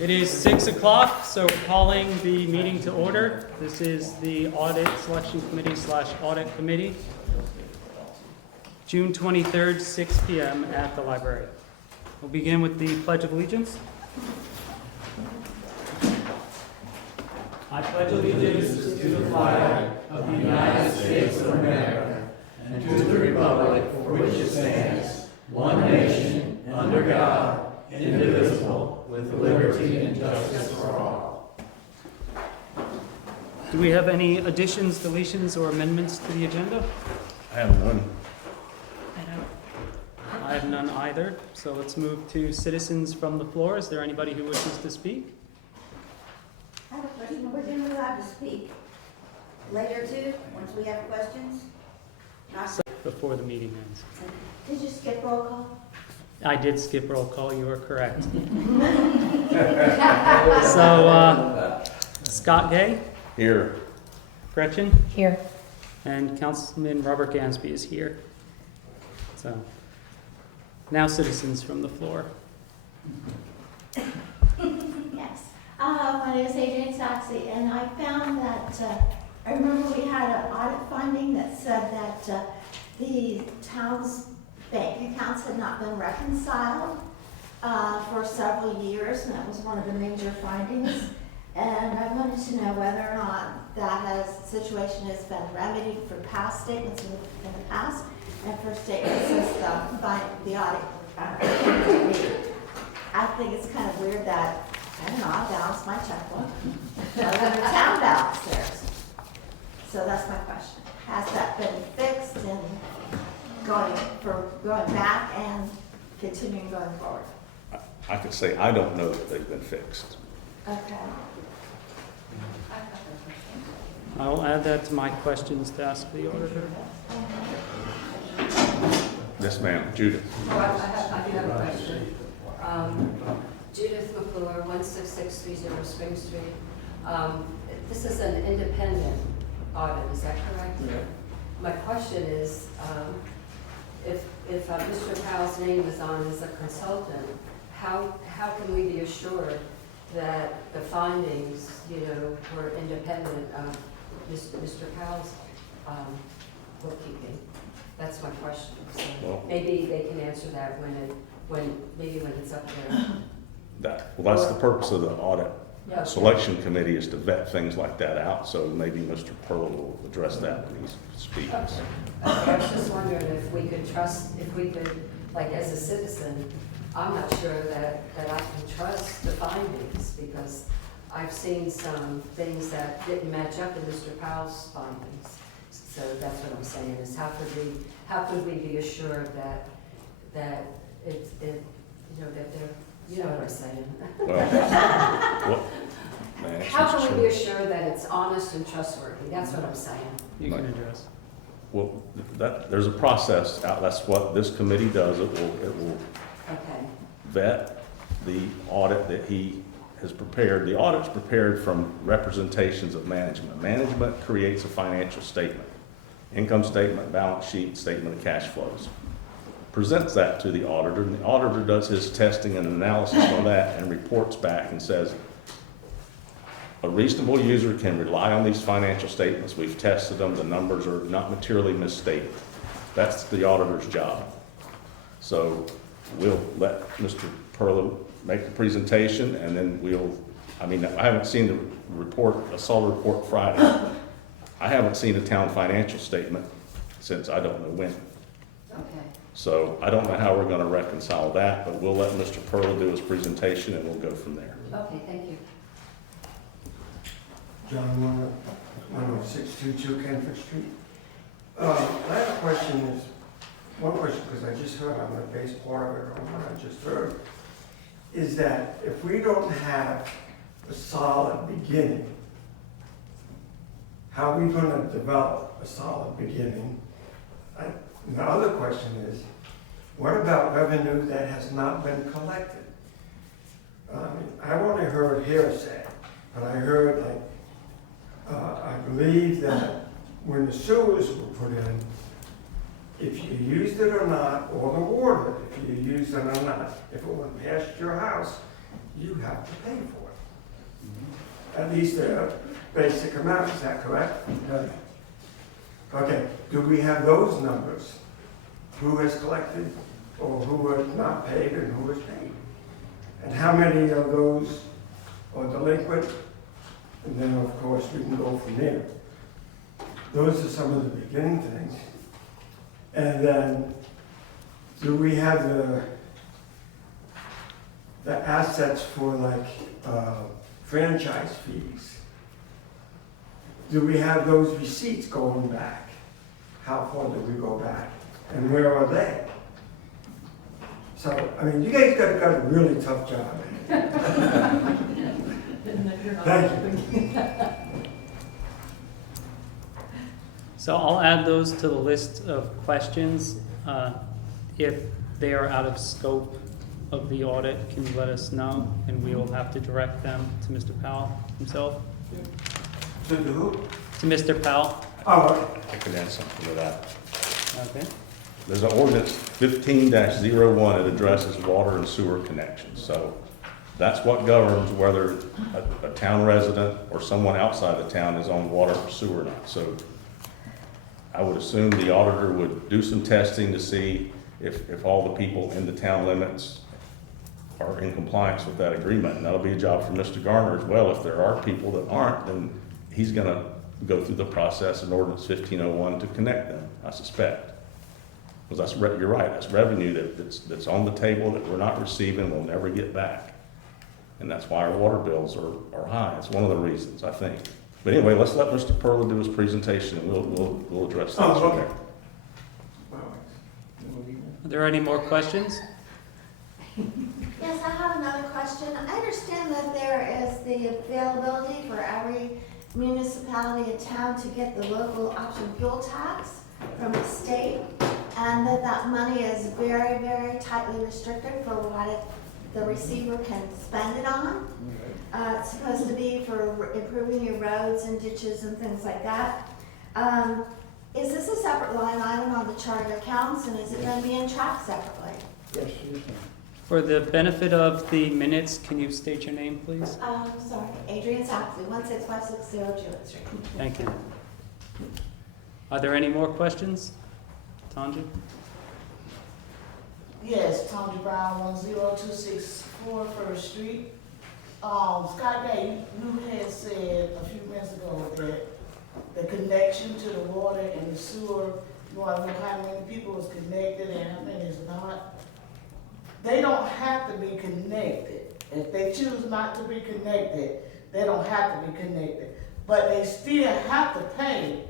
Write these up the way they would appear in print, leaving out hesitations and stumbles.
It is 6 o'clock, so calling the meeting to order. This is the Audit Selection Committee / Audit Committee, June 23rd, 6 p.m. at the library. We'll begin with the Pledge of Allegiance. I pledge allegiance to the flag of the United States of America and to the republic for which it stands, one nation, under God, indivisible, with liberty and justice for all. Do we have any additions, deletions, or amendments to the agenda? I have none. I have none either. So let's move to citizens from the floor. Is there anybody who wishes to speak? I have a question. We're going to allow to speak later too, once we have questions? Not Before the meeting ends. Did you skip roll call? I did skip roll call, you are correct. So, Scott Gay, Here. Gretchen, Here. and Councilman Robert Gamsby is here. So, now citizens from the floor. Yes. My name is Adrienne Sasche, and I found that, I remember we had an audit finding that said that the town's bank accounts had not been reconciled for several years, and that was one of the major findings. And I wanted to know whether or not that situation has been remedied for past statements in the past, and for statements since the audit. I think it's kind of weird that, I don't know, I balanced my checkbook, other than town balance theirs. So that's my question. Has that been fixed and going back and continuing going forward? I could say I don't know that they've been fixed. Okay. I will add that to my questions to ask the auditor. Yes, ma'am. Judith. I do have a question. Judith McClure, 16630 Spring Street. This is an independent audit, is that correct? Yeah. My question is, if Mr. Powell's name is on as a consultant, how can we be assured that the findings, were independent of Mr. Powell's bookkeeping? That's my question. So Well, maybe they can answer that when it's up there. that's the purpose of the audit Yeah. selection committee, is to vet things like that out. So maybe Mr. Purlow will address that when he speaks. Okay. I was just wondering if we could, like as a citizen, I'm not sure that I can trust the findings, because I've seen some things that didn't match up to Mr. Powell's findings. So that's what I'm saying, is how could we be assured that that they're, you know what I'm saying? How can we be assured that it's honest and trustworthy? That's what I'm saying. You can address. Well, there's a process out. That's what this committee does. It will Okay. vet the audit that he has prepared. The audit's prepared from representations of management. Management creates a financial statement, income statement, balance sheet, statement of cash flows. Presents that to the auditor, and the auditor does his testing and analysis on that and reports back and says, a reasonable user can rely on these financial statements. We've tested them. The numbers are not materially misstated. That's the auditor's job. So we'll let Mr. Purlow make the presentation, and then I haven't seen the report. I saw the report Friday. I haven't seen a town financial statement since I don't know when. Okay. So I don't know how we're going to reconcile that, but we'll let Mr. Purlow do his presentation, and we'll go from there. Okay, thank you. John, 10622 Kenford Street. I have a question, one question, because I just heard, I'm going to base part of it on what I just heard, is that if we don't have a solid beginning, how are we going to develop a solid beginning? The other question is, what about revenue that has not been collected? I've only heard hearsay, but I heard I believe that when the sewers were put in, if you used it or not, or the water, if you used it or not, if it went past your house, you have to pay for it. At least a basic amount, is that correct? Okay, do we have those numbers? Who has collected, or who has not paid, and who has paid? And how many of those are delinquent? And then, of course, we can go from there. Those are some of the beginning things. And then, do we have the assets for like franchise fees? Do we have those receipts going back? How far do we go back? And where are they? So, I mean, you guys got a really tough job. Thank you. So I'll add those to the list of questions. If they are out of scope of the audit, can you let us know? And we will have to direct them to Mr. Powell himself. To who? To Mr. Powell. Oh, okay. I can add something to that. Okay. There's an ordinance 15-01, it addresses water and sewer connections. So that's what governs whether a town resident or someone outside the town is on water or sewer or not. So I would assume the auditor would do some testing to see if all the people in the town limits are in compliance with that agreement. And that'll be a job for Mr. Garner as well. If there are people that aren't, then he's gonna go through the process in ordinance 1501 to connect them, I suspect. Because you're right, that's revenue that's on the table that we're not receiving, we'll never get back. And that's why our water bills are high. It's one of the reasons, I think. But anyway, let's let Mr. Purlow do his presentation and we'll address that. Oh, okay. Are there any more questions? Yes, I have another question. I understand that there is the availability for every municipality and town to get the local option fuel tax from the state, and that money is very, very tightly restricted for what the receiver can spend it on. It's supposed to be for improving your roads and ditches and things like that. Is this a separate line item on the chart of accounts, and is it going to be tracked separately? Yes, you can. For the benefit of the minutes, can you state your name, please? Sorry, Adrienne Sasche, 16560 Jewett Street. Thank you. Are there any more questions? Tanje? Yes, Tanje Brown, 10264 First Street. Scott Gay, you had said a few minutes ago that the connection to the water and the sewer, you want to know how many people is connected and how many is not. They don't have to be connected. If they choose not to be connected, they don't have to be connected. But they still have to pay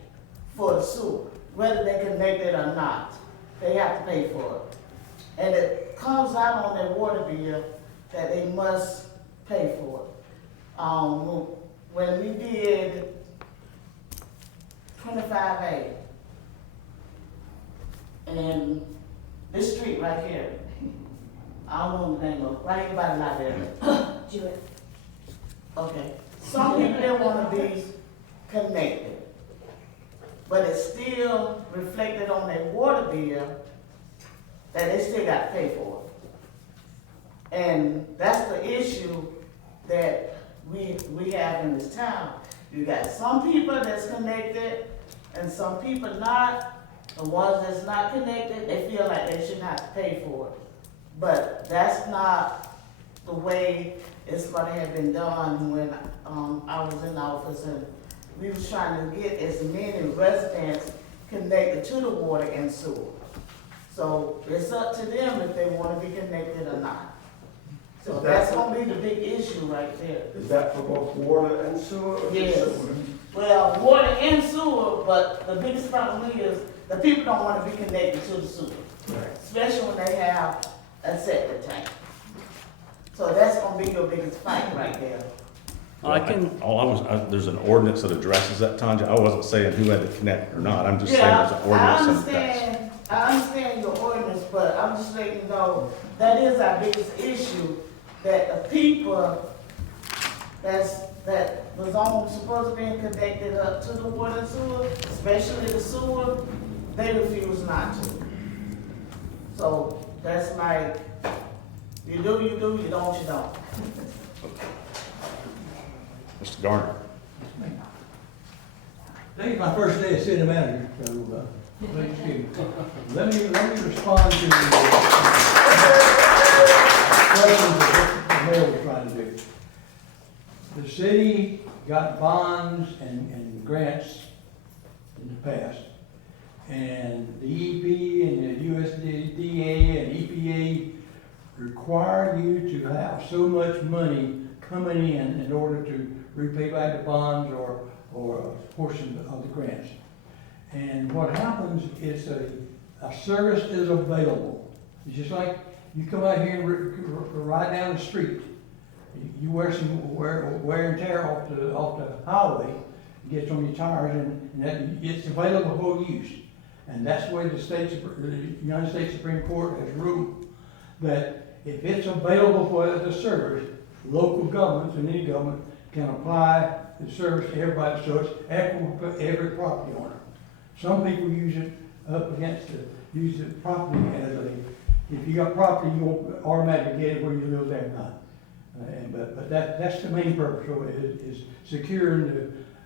for the sewer, whether they're connected or not. They have to pay for it. And it comes out on their water bill that they must pay for it. When we did 25A, and this street right here, I don't know the name of it, right here by the library. Jewett. Okay. Some people didn't want to be connected, but it's still reflected on their water bill that they still got to pay for it. And that's the issue that we have in this town. You got some people that's connected and some people not. The ones that's not connected, they feel like they shouldn't have to pay for it. But that's not the way it's going to have been done when I was in office, and we was trying to get as many residents connected to the water and sewer. So it's up to them if they want to be connected or not. So that's going to be the big issue right there. Is that for both water and sewer? Or Yes. sewer? Well, water and sewer, but the biggest problem is the people don't want to be connected to the sewer, Right. especially when they have a septic tank. So that's gonna be your biggest fight right there. There's an ordinance that addresses that, Tanja. I wasn't saying who had to connect or not. I'm just saying there's an ordinance. I understand your ordinance, but I'm just letting you know, that is our biggest issue, that the people that was supposed to be connected up to the water and sewer, especially the sewer, they refuse not to. So that's like, you do, you don't. Mr. Garner. Today's my first day as city manager, so, please excuse me. Let me respond to the questions that the mayor was trying to do. The city got bonds and grants in the past, and the EP and the USDA and EPA require you to have so much money coming in order to repay back the bonds or a portion of the grants. And what happens is a service is available. It's just like you come out here and ride down the street. You wear some wear and tear off the highway, it gets on your tires, and that, it's available for use. And that's the way the United States Supreme Court has ruled that if it's available for the service, local governments and any government can apply the service to everybody, so it's equitable for every property owner. Some people use it up against use the property as if you got property, you won't automatically get it where you live there or not. But that's the main purpose of it, is securing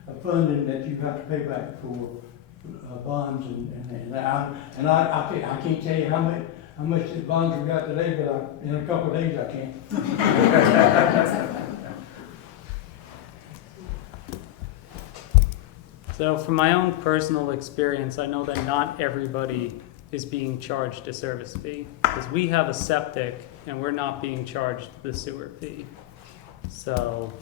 the funding that you have to pay back for bonds and I can't tell you how much the bonds we got today, but in a couple of days I can. So from my own personal experience, I know that not everybody is being charged a service fee, because we have a septic and we're not being charged the sewer fee. So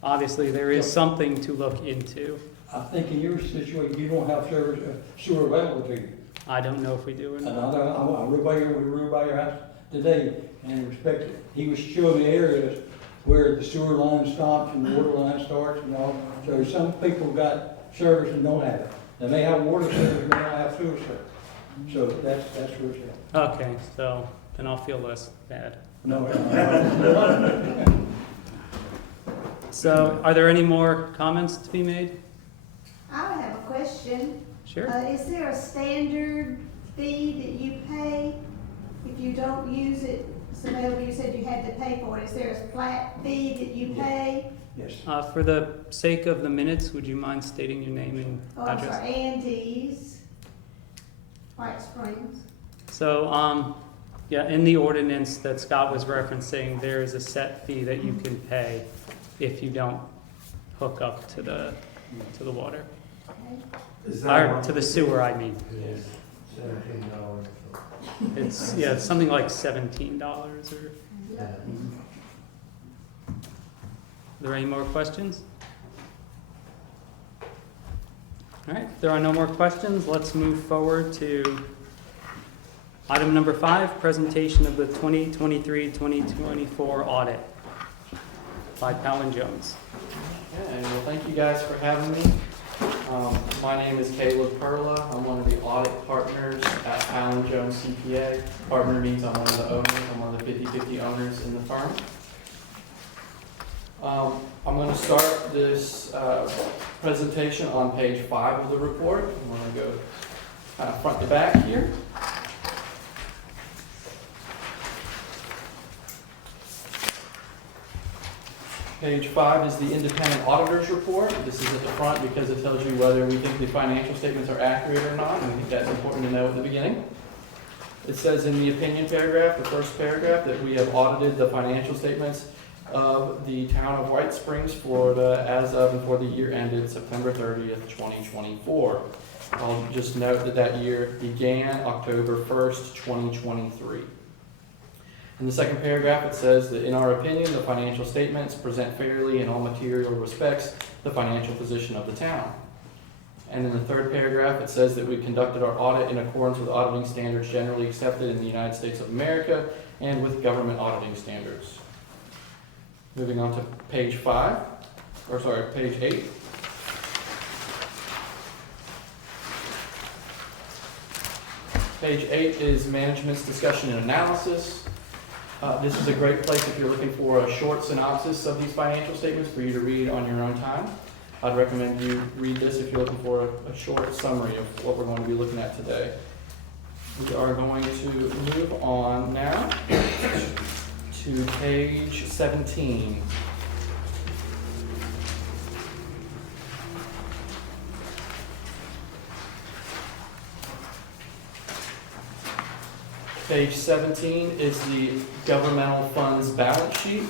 obviously there is something to look into. I think in your situation, you don't have sewer available to you. I don't know if we do or And not. I rode by your house today and respect it. He was showing me areas where the sewer line stops and the water line starts and all. So some people got service and don't have it. They may have water service, they don't have sewer service. So that's where it's at. Okay, so then I'll feel less bad. No. So are there any more comments to be made? I have a question. Sure. Is there a standard fee that you pay if you don't use it? So you said you had to pay for it. Is there a flat fee that you pay? Yes. For the sake of the minutes, would you mind stating your name and Oh, I'm address? sorry, Andy's, White Springs. So, yeah, in the ordinance that Scott was referencing, there is a set fee that you can pay if you don't hook up to the water. Okay. Or to the sewer, I mean. Yes. $17. It's, yeah, it's something like $17 or. Yeah. Are there any more questions? All right, if there are no more questions, let's move forward to item number 5, presentation of the 2023-2024 audit by Powell and Jones. Okay, well, thank you guys for having me. My name is Caleb Purlow. I'm one of the audit partners at Powell and Jones CPA. Partner means I'm one of the owners. I'm one of the 50/50 owners in the firm. I'm going to start this presentation on page 5 of the report. I'm going to go kind of front to back here. Page 5 is the independent auditor's report. This is at the front because it tells you whether we think the financial statements are accurate or not, and I think that's important to know at the beginning. It says in the opinion paragraph, the first paragraph, that we have audited the financial statements of the town of White Springs, Florida, as of and for the year ended September 30th, 2024. I'll just note that that year began October 1st, 2023. In the second paragraph, it says that in our opinion, the financial statements present fairly in all material respects the financial position of the town. And in the third paragraph, it says that we conducted our audit in accordance with auditing standards generally accepted in the United States of America and with government auditing standards. Moving on to page 8. Page 8 is management's discussion and analysis. This is a great place if you're looking for a short synopsis of these financial statements for you to read on your own time. I'd recommend you read this if you're looking for a short summary of what we're going to be looking at today. We are going to move on now to page 17. Page 17 is the governmental funds balance sheet.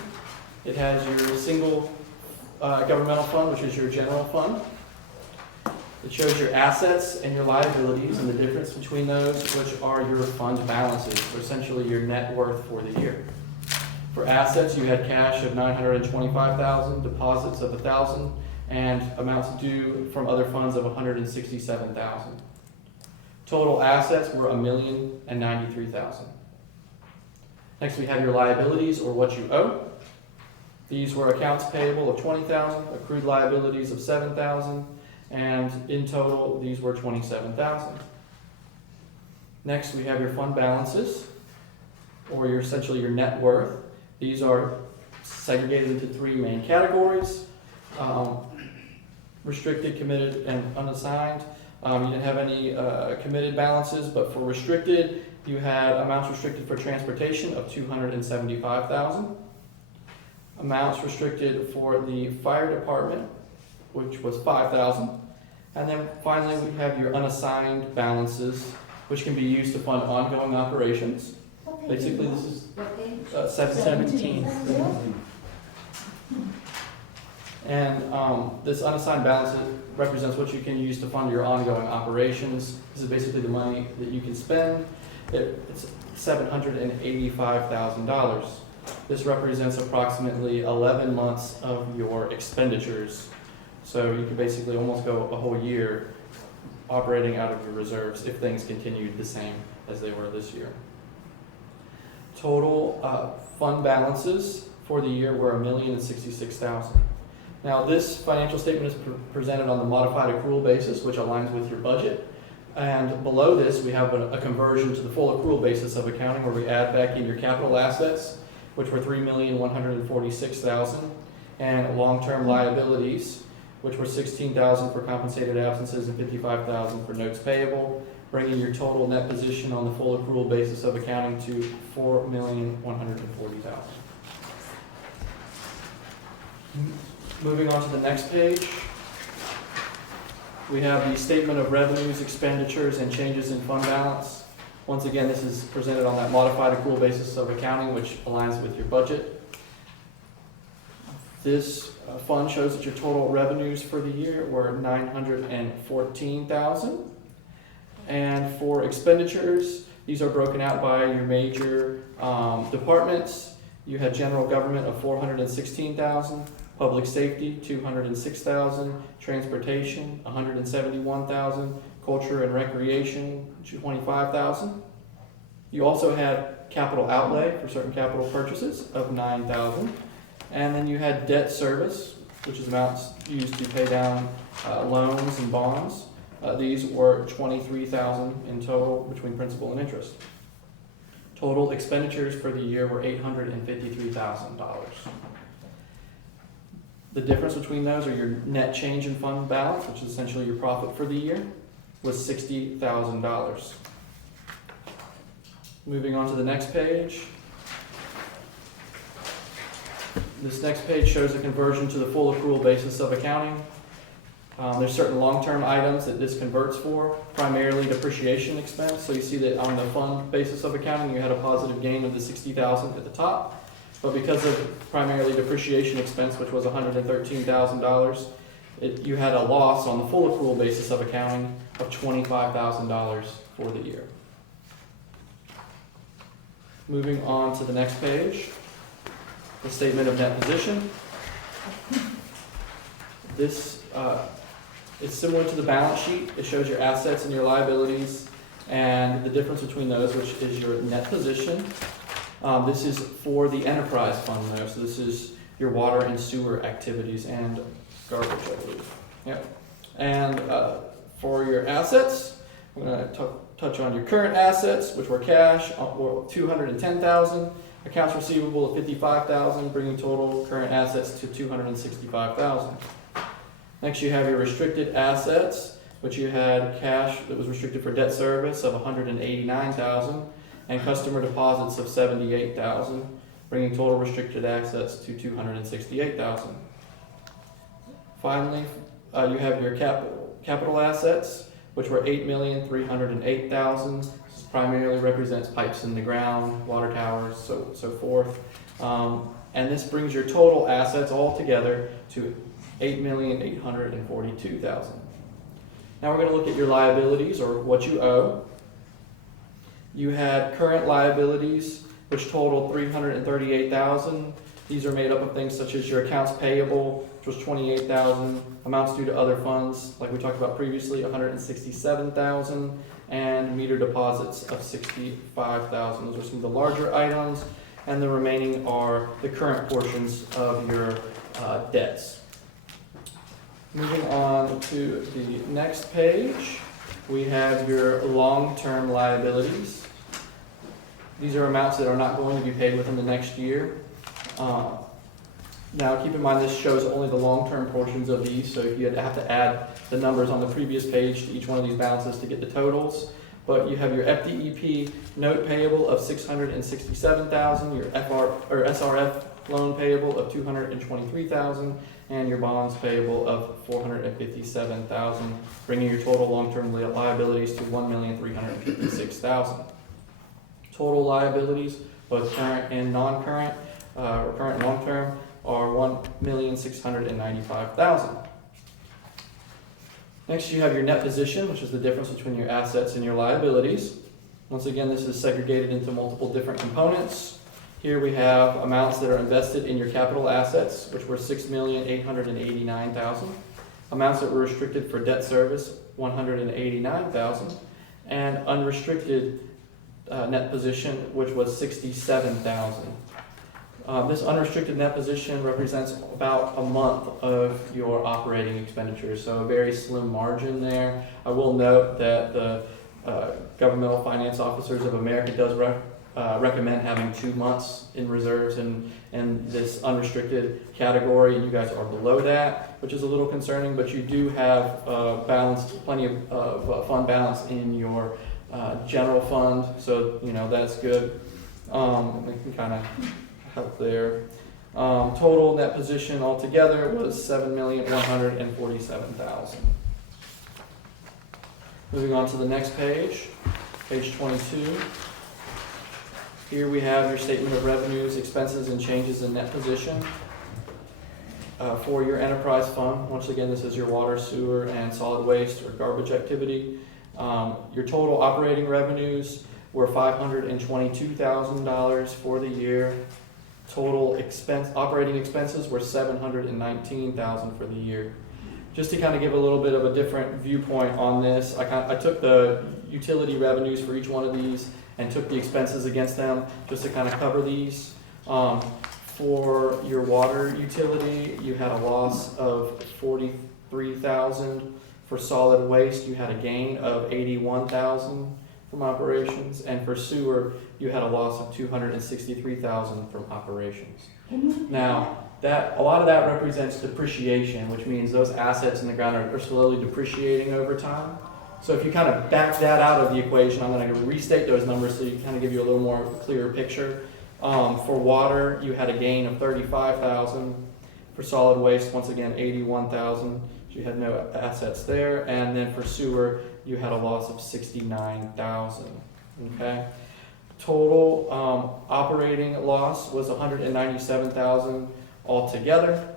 It has your single governmental fund, which is your general fund. It shows your assets and your liabilities and the difference between those, which are your fund balances, or essentially your net worth for the year. For assets, you had cash of $925,000, deposits of $1,000, and amounts due from other funds of $167,000. Total assets were $1,093,000. Next, we have your liabilities, or what you owe. These were accounts payable of $20,000, accrued liabilities of $7,000, and in total, these were $27,000. Next, we have your fund balances, or essentially your net worth. These are segregated into three main categories: restricted, committed, and unassigned. You didn't have any committed balances, but for restricted, you had amounts restricted for transportation of $275,000. Amounts restricted for the fire department, which was $5,000. And then finally, we have your unassigned balances, which can be used to fund ongoing operations. Basically, this is What page? 17. And this unassigned balance represents what you can use to fund your ongoing operations. This is basically the money that you can spend. It's $785,000. This represents approximately 11 months of your expenditures. So you could basically almost go a whole year operating out of your reserves if things continued the same as they were this year. Total fund balances for the year were $1,066,000. Now, this financial statement is presented on the modified accrual basis, which aligns with your budget. And below this, we have a conversion to the full accrual basis of accounting, where we add back in your capital assets, which were $3,146,000, and long-term liabilities, which were $16,000 for compensated absences and $55,000 for notes payable, bringing your total net position on the full accrual basis of accounting to $4,140,000. Moving on to the next page, we have the statement of revenues, expenditures, and changes in fund balance. Once again, this is presented on that modified accrual basis of accounting, which aligns with your budget. This fund shows that your total revenues for the year were $914,000. And for expenditures, these are broken out by your major departments. You had general government of $416,000, public safety $206,000, transportation $171,000, culture and recreation $25,000. You also had capital outlay for certain capital purchases of $9,000. And then you had debt service, which is amounts used to pay down loans and bonds. These were $23,000 in total between principal and interest. Total expenditures for the year were $853,000. The difference between those are your net change in fund balance, which is essentially your profit for the year, was $60,000. Moving on to the next page. This next page shows a conversion to the full accrual basis of accounting. There's certain long-term items that this converts for, primarily depreciation expense. So you see that on the fund basis of accounting, you had a positive gain of the $60,000 at the top. But because of primarily depreciation expense, which was $113,000, you had a loss on the full accrual basis of accounting of $25,000 for the year. Moving on to the next page, the statement of net position. This is similar to the balance sheet. It shows your assets and your liabilities and the difference between those, which is your net position. This is for the enterprise fund though, so this is your water and sewer activities and garbage, I believe. Yep. And for your assets, I'm going to touch on your current assets, which were cash, $210,000, accounts receivable of $55,000, bringing total current assets to $265,000. Next, you have your restricted assets, which you had cash that was restricted for debt service of $189,000 and customer deposits of $78,000, bringing total restricted assets to $268,000. Finally, you have your capital assets, which were $8,308,000. This primarily represents pipes in the ground, water towers, so forth. And this brings your total assets all together to $8,842,000. Now we're going to look at your liabilities, or what you owe. You had current liabilities, which totaled $338,000. These are made up of things such as your accounts payable, which was $28,000, amounts due to other funds, like we talked about previously, $167,000, and meter deposits of $65,000. Those are some of the larger items, and the remaining are the current portions of your debts. Moving on to the next page, we have your long-term liabilities. These are amounts that are not going to be paid within the next year. Now keep in mind this shows only the long-term portions of these, so you have to add the numbers on the previous page to each one of these balances to get the totals. But you have your FDEP note payable of $667,000, your SRF loan payable of $223,000, and your bonds payable of $457,000, bringing your total long-term liabilities to $1,356,000. Total liabilities, both current and non-current, or current and long-term, are $1,695,000. Next, you have your net position, which is the difference between your assets and your liabilities. Once again, this is segregated into multiple different components. Here we have amounts that are invested in your capital assets, which were $6,889,000. Amounts that were restricted for debt service, $189,000. And unrestricted net position, which was $67,000. This unrestricted net position represents about a month of your operating expenditures, so a very slim margin there. I will note that the Governmental Finance Officers of America does recommend having 2 months in reserves in this unrestricted category, and you guys are below that, which is a little concerning, but you do have plenty of fund balance in your general fund, so that's good. We can kind of help there. Total net position altogether was $7,147,000. Moving on to the next page, page 22. Here we have your statement of revenues, expenses, and changes in net position for your enterprise fund. Once again, this is your water, sewer, and solid waste or garbage activity. Your total operating revenues were $522,000 for the year. Total operating expenses were $719,000 for the year. Just to kind of give a little bit of a different viewpoint on this, I took the utility revenues for each one of these and took the expenses against them just to kind of cover these. For your water utility, you had a loss of $43,000. For solid waste, you had a gain of $81,000 from operations, and for sewer, you had a loss of $263,000 from operations. Now, a lot of that represents depreciation, which means those assets in the ground are slowly depreciating over time. So if you kind of back that out of the equation, I'm going to restate those numbers so you kind of give you a little more clearer picture. For water, you had a gain of $35,000. For solid waste, once again, $81,000. So you had no assets there. And then for sewer, you had a loss of $69,000. Okay. Total operating loss was $197,000 altogether.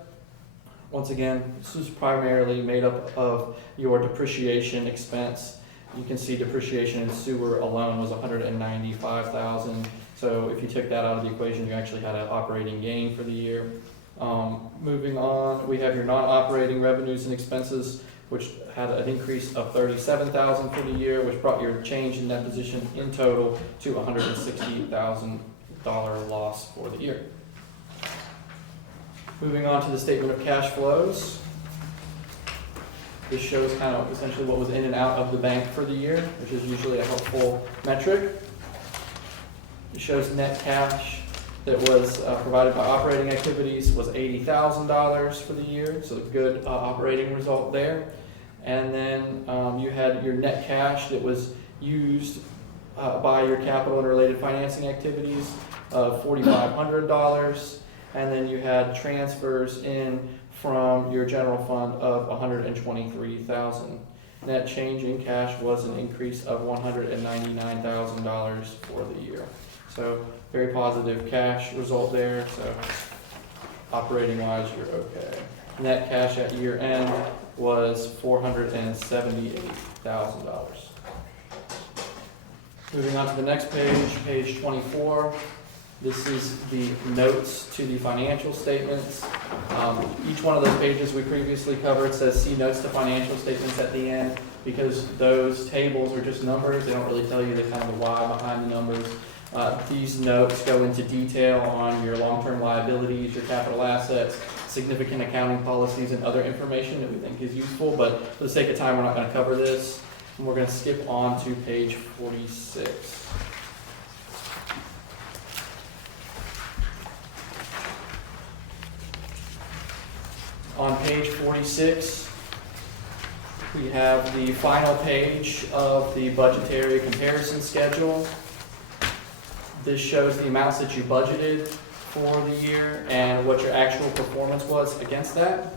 Once again, this is primarily made up of your depreciation expense. You can see depreciation in sewer alone was $195,000. So if you took that out of the equation, you actually had an operating gain for the year. Moving on, we have your non-operating revenues and expenses, which had an increase of $37,000 for the year, which brought your change in net position in total to $160,000 loss for the year. Moving on to the statement of cash flows. This shows kind of essentially what was in and out of the bank for the year, which is usually a helpful metric. It shows net cash that was provided by operating activities was $80,000 for the year, so a good operating result there. And then you had your net cash that was used by your capital and related financing activities of $4,500. And then you had transfers in from your general fund of $123,000. Net change in cash was an increase of $199,000 for the year. So very positive cash result there, so operating wise, you're okay. Net cash at year end was $478,000. Moving on to the next page, page 24. This is the notes to the financial statements. Each one of those pages we previously covered says see notes to financial statements at the end, because those tables are just numbers. They don't really tell you the kind of the why behind the numbers. These notes go into detail on your long-term liabilities, your capital assets, significant accounting policies, and other information that we think is useful. But for the sake of time, we're not going to cover this. And we're going to skip on to page 46. On page 46, we have the final page of the budgetary comparison schedule. This shows the amounts that you budgeted for the year and what your actual performance was against that.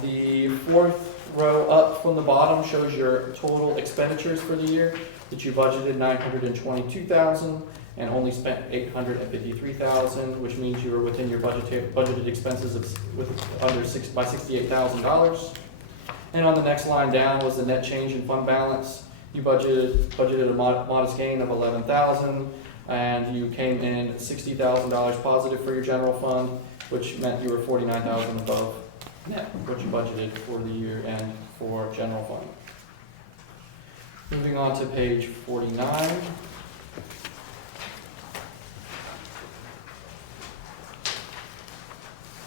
The fourth row up from the bottom shows your total expenditures for the year, that you budgeted $922,000 and only spent $853,000, which means you were within your budgeted expenses by $68,000. And on the next line down was the net change in fund balance. You budgeted a modest gain of $11,000, and you came in $60,000 positive for your general fund, which meant you were $49,000 above net what you budgeted for the year and for general fund. Moving on to page 49.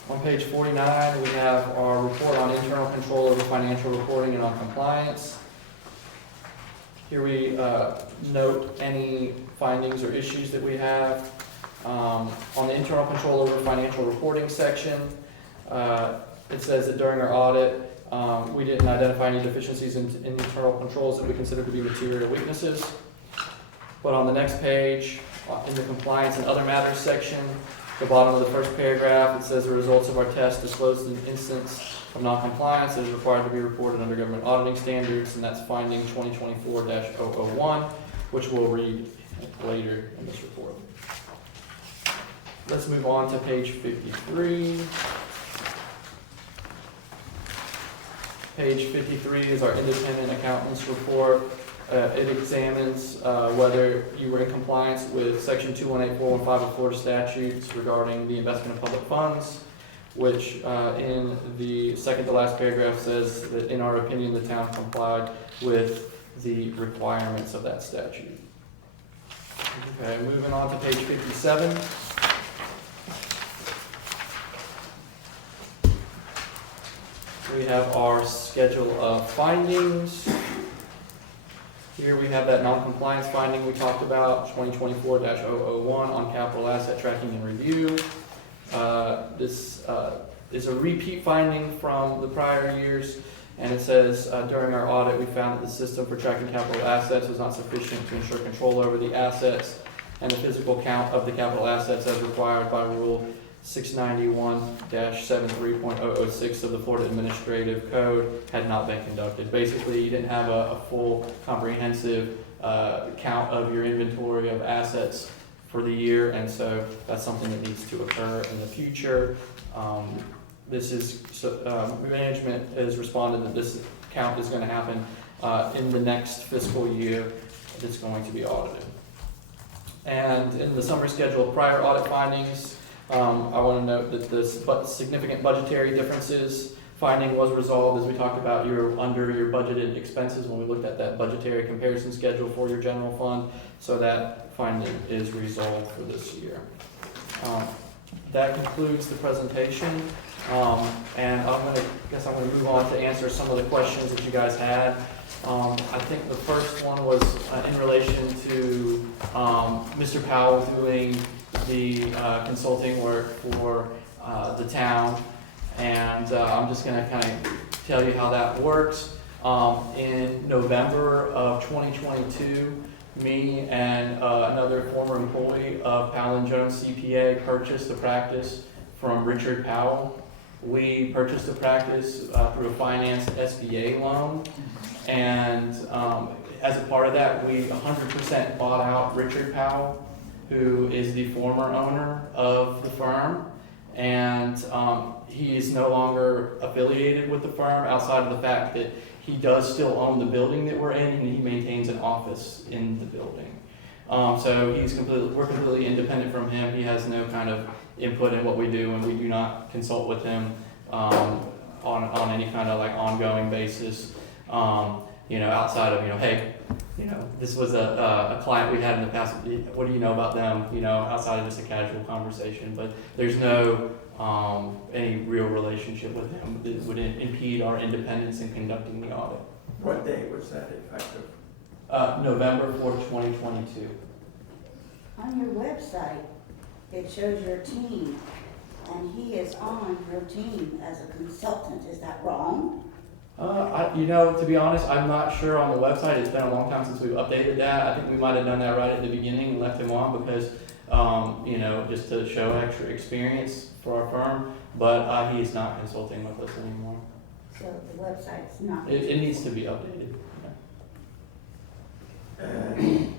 On page 49, we have our report on internal control over financial reporting and on compliance. Here we note any findings or issues that we have. On the internal control over financial reporting section, it says that during our audit, we didn't identify any deficiencies in internal controls that we consider to be material weaknesses. But on the next page, in the compliance and other matters section, the bottom of the first paragraph, it says the results of our test disclosed an instance of non-compliance that is required to be reported under government auditing standards, and that's finding 2024-001, which we'll read later in this report. Let's move on to page 53. Page 53 is our independent accountant's report. It examines whether you were in compliance with section 218415 of Florida statutes regarding the investment of public funds, which in the second to last paragraph says that in our opinion the town complied with the requirements of that statute. Okay, moving on to page 57. We have our schedule of findings. Here we have that non-compliance finding we talked about, 2024-001 on capital asset tracking and review. This is a repeat finding from the prior years, and it says during our audit we found that the system for tracking capital assets was not sufficient to ensure control over the assets and the physical count of the capital assets as required by Rule 691-73.006 of the Florida Administrative Code had not been conducted. Basically, you didn't have a full comprehensive count of your inventory of assets for the year, and so that's something that needs to occur in the future. Management has responded that this count is going to happen in the next fiscal year that's going to be audited. And in the summary schedule of prior audit findings, I want to note that this significant budgetary differences finding was resolved, as we talked about. You're under your budgeted expenses when we looked at that budgetary comparison schedule for your general fund, so that finding is resolved for this year. That concludes the presentation, and I'm going to move on to answer some of the questions that you guys had. I think the first one was in relation to Mr. Powell doing the consulting work for the town, and I'm just going to kind of tell you how that works. In November of 2022, me and another former employee of Powell & Jones CPA purchased the practice from Richard Powell, We purchased the practice through a financed SBA loan, and as a part of that, we 100% bought out Richard Powell, who is the former owner of the firm, and he is no longer affiliated with the firm outside of the fact that he does still own the building that we're in, and he maintains an office in the building. So we're completely independent from him. He has no kind of input in what we do, and we do not consult with him on any kind of like ongoing basis. Outside of, hey, this was a client we had in the past. What do you know about them? Outside of just a casual conversation, but there's no any real relationship with him that would impede our independence in conducting the audit. What day was that effective? November 4th, 2022. On your website, it shows your team, and he is on your team as a consultant. Is that wrong? To be honest, I'm not sure on the website. It's been a long time since we've updated that. I think we might have done that right at the beginning and left him on because, just to show extra experience for our firm. But he is not consulting with us anymore. So the website's not. It needs to be updated. And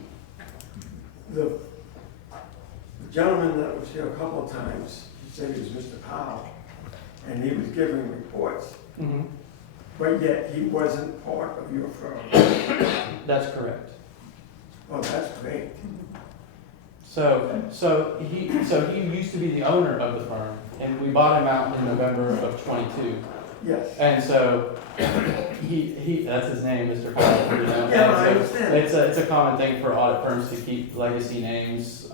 the gentleman that was here a couple of times, he said he was Mr. Powell, and he was giving reports, Mm-hmm. but yet he wasn't part of your firm. That's correct. Oh, that's great. So he used to be the owner of the firm, and we bought him out in November of 22. Yes. And so he that's his name, Mr. Powell. Yeah, I understand. It's a common thing for audit firms to keep legacy names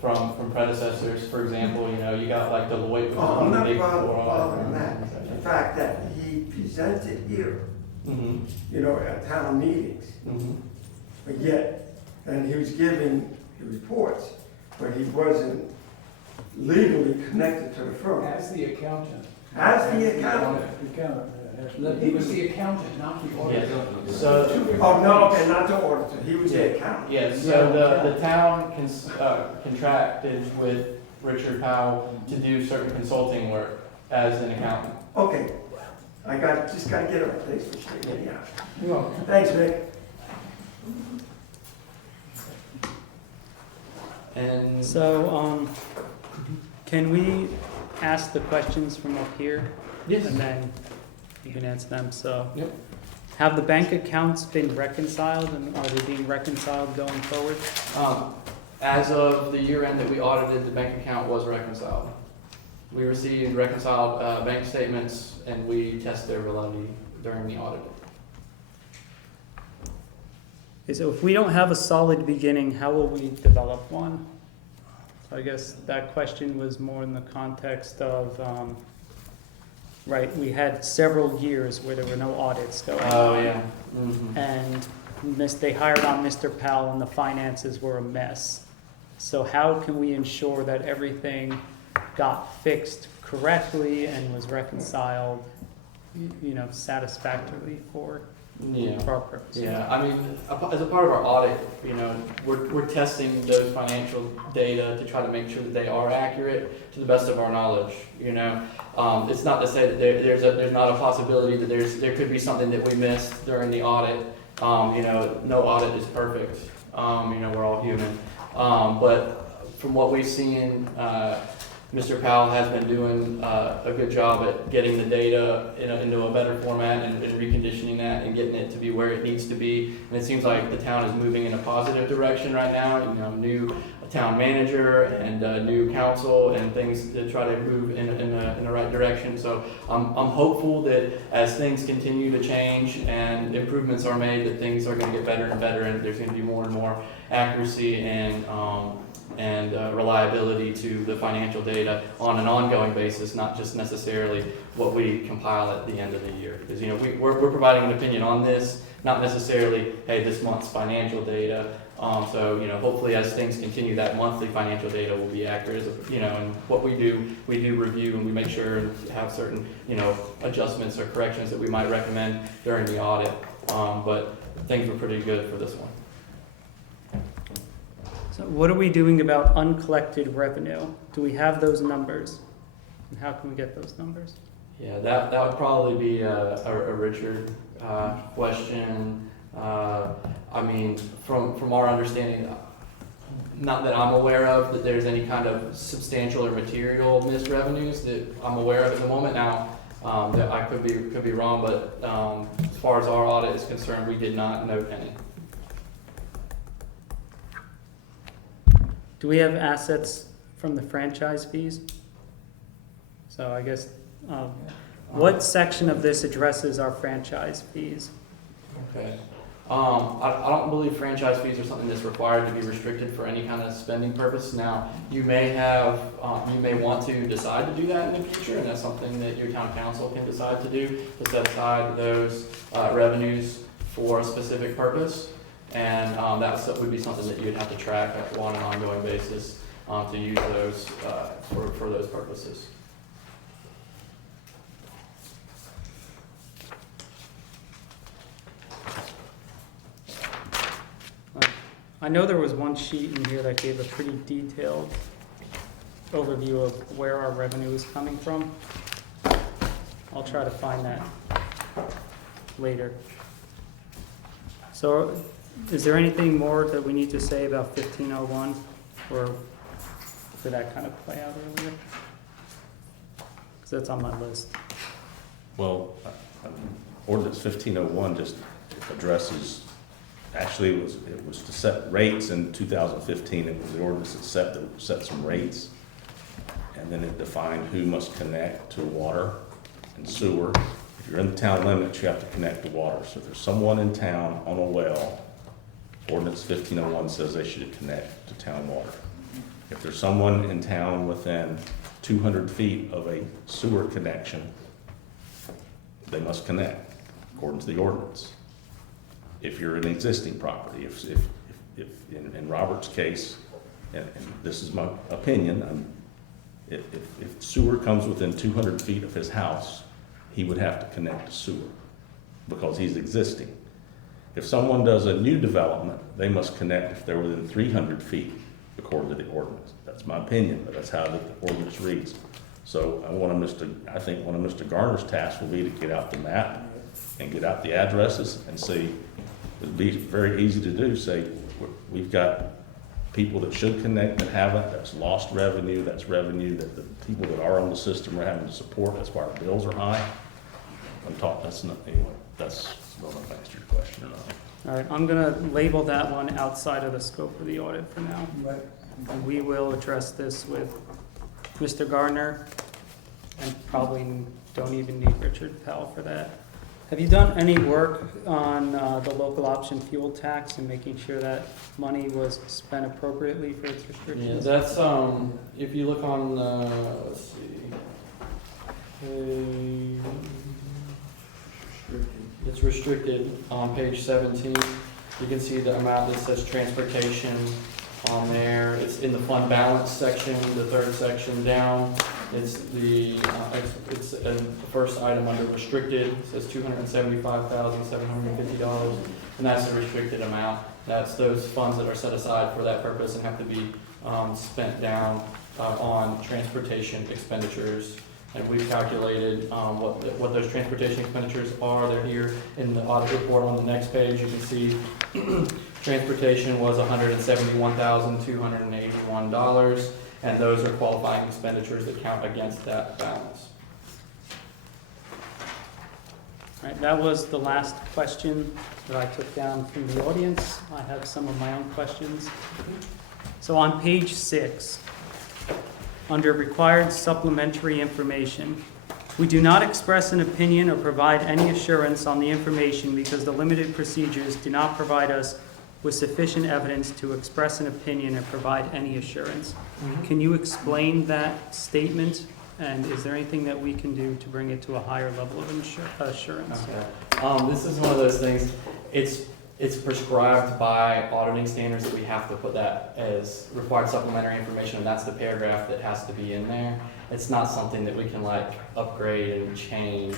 from predecessors. For example, you got like Deloitte, which is Oh, I'm one of the not big four bothering audit that. firms. The fact that he presented here, Mm-hmm. at town meetings, Mm-hmm. but yet, and he was giving the reports, but he wasn't legally connected to the firm. As the accountant. As the accountant. He was the accountant, not the auditor. Yes. So Oh, no, okay, not the auditor, he was the accountant. yes, so the town contracted with Richard Powell to do certain consulting work as an accountant. Okay, just gotta get it right, thanks for straightening it out. You're welcome. Thanks, Vic. And So, can we ask the questions from up here? yes, And then you can answer them, so. Yep. Have the bank accounts been reconciled, and are they being reconciled going forward? as of the year end that we audited, the bank account was reconciled. We received reconciled bank statements, and we test their validity during the audit. Okay, so if we don't have a solid beginning, how will we develop one? So I guess that question was more in the context of, right, we had several years where there were no audits going on. Oh, yeah. Mm-hmm. And they hired on Mr. Powell and the finances were a mess. So how can we ensure that everything got fixed correctly and was reconciled, satisfactorily for our purposes? Yeah, I mean, as a part of our audit, we're testing those financial data to try to make sure that they are accurate to the best of our knowledge. It's not to say that there's not a possibility that there could be something that we missed during the audit. No audit is perfect. We're all human. But from what we've seen, Mr. Powell has been doing a good job at getting the data into a better format and reconditioning that and getting it to be where it needs to be. And it seems like the town is moving in a positive direction right now. New town manager and new council and things to try to move in the right direction. So I'm hopeful that as things continue to change and improvements are made, that things are going to get better and better, and there's going to be more and more accuracy and reliability to the financial data on an ongoing basis, not just necessarily what we compile at the end of the year. Because we're providing an opinion on this, not necessarily, hey, this month's financial data. So hopefully as things continue, that monthly financial data will be accurate. And what we do review, and we make sure and have certain adjustments or corrections that we might recommend during the audit. But things were pretty good for this one. So what are we doing about uncollected revenue? Do we have those numbers? And how can we get those numbers? Yeah, that would probably be a Richard question. I mean, from our understanding, not that I'm aware of, that there's any kind of substantial or material missed revenues that I'm aware of at the moment. Now, that I could be wrong, but as far as our audit is concerned, we did not note any. Do we have assets from the franchise fees? So I guess, what section of this addresses our franchise fees? Okay. I don't believe franchise fees are something that's required to be restricted for any kind of spending purpose. Now, you may want to decide to do that in the future, and that's something that your town council can decide to do, to set aside those revenues for a specific purpose. And that would be something that you'd have to track on an ongoing basis to use those for those purposes. I know there was one sheet in here that gave a pretty detailed overview of where our revenue is coming from. I'll try to find that later. So, is there anything more that we need to say about 1501, or did that kind of play out earlier? Because that's on my list. Well, ordinance 1501 just addresses, actually it was to set rates in 2015. It was the ordinance that set some rates, and then it defined who must connect to water and sewer. If you're in the town limits, you have to connect to water. So if there's someone in town on a well, ordinance 1501 says they should connect to town water. If there's someone in town within 200 feet of a sewer connection, they must connect according to the ordinance. If you're an existing property, if in Robert's case, and this is my opinion, if sewer comes within 200 feet of his house, he would have to connect to sewer because he's existing. If someone does a new development, they must connect if they're within 300 feet according to the ordinance. That's my opinion, but that's how the ordinance reads. So I think one of Mr. Garner's tasks will be to get out the map and get out the addresses and see. It'd be very easy to do. Say, we've got people that should connect that haven't. That's lost revenue. That's revenue that the people that are on the system are having to support. That's why our bills are high. That's not, anyway, that's, I don't know if I answered your question or not. All right, I'm gonna label that one outside of the scope of the audit for now. Right. And we will address this with Mr. Garner, and probably don't even need Richard Powell for that. Have you done any work on the local option fuel tax and making sure that money was spent appropriately for its Yeah, restrictions? that's, if you look on, let's see, it's restricted on page 17. You can see the amount that says transportation on there. It's in the fund balance section, the third section down. It's the first item under restricted. It says $275,750, and that's the restricted amount. That's those funds that are set aside for that purpose and have to be spent down on transportation expenditures. And we've calculated what those transportation expenditures are. They're here in the audit report on the next page. You can see transportation was $171,281, and those are qualifying expenditures that count against that balance. All right, that was the last question that I took down from the audience. I have some of my own questions. So on page 6, under required supplementary information, we do not express an opinion or provide any assurance on the information because the limited procedures do not provide us with sufficient evidence to express an opinion or provide any assurance. Can you explain that statement? And is there anything that we can do to bring it to a higher level of assurance? Okay. This is one of those things, it's prescribed by auditing standards that we have to put that as required supplementary information, and that's the paragraph that has to be in there. It's not something that we can like upgrade and change.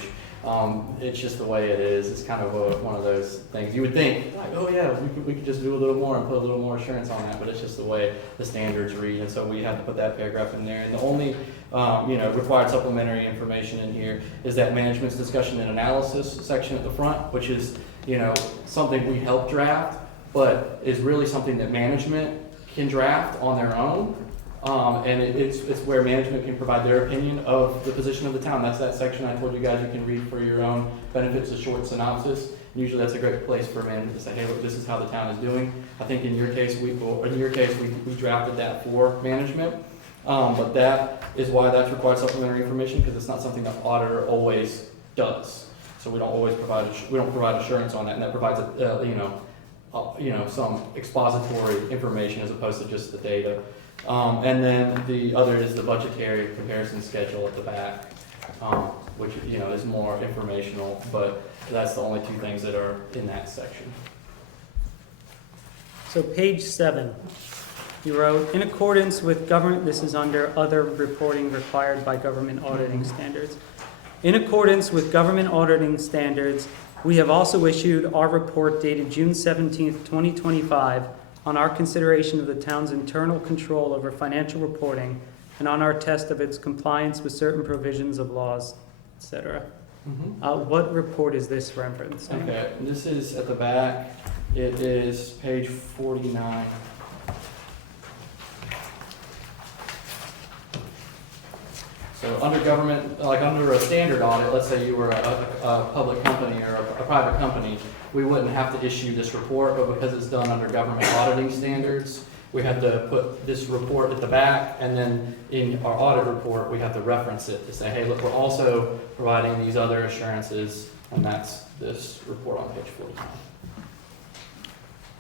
It's just the way it is. It's kind of one of those things. You would think, like, oh yeah, we could just do a little more and put a little more assurance on that, but it's just the way the standards read, and so we have to put that paragraph in there. And the only required supplementary information in here is that management's discussion and analysis section at the front, which is, something we help draft, but is really something that management can draft on their own. And it's where management can provide their opinion of the position of the town. That's that section I told you guys you can read for your own benefits, a short synopsis. Usually that's a great place for management to say, hey, look, this is how the town is doing. I think in your case, we drafted that for management. But that is why that's required supplementary information, because it's not something that auditor always does. So we don't provide assurance on that, and that provides some expository information as opposed to just the data. And then the other is the budgetary comparison schedule at the back, which is more informational, but that's the only two things that are in that section. So page 7, you wrote, in accordance with government, this is under other reporting required by government auditing standards. In accordance with government auditing standards, we have also issued our report dated June 17th, 2025 on our consideration of the town's internal control over financial reporting and on our test of its compliance with certain provisions of laws, etc. What report is this referencing? Okay, this is at the back. It is page 49. So under government, like under a standard audit, let's say you were a public company or a private company, we wouldn't have to issue this report, but because it's done under government auditing standards, we have to put this report at the back, and then in our audit report, we have to reference it to say, hey, look, we're also providing these other assurances, and that's this report on page 49.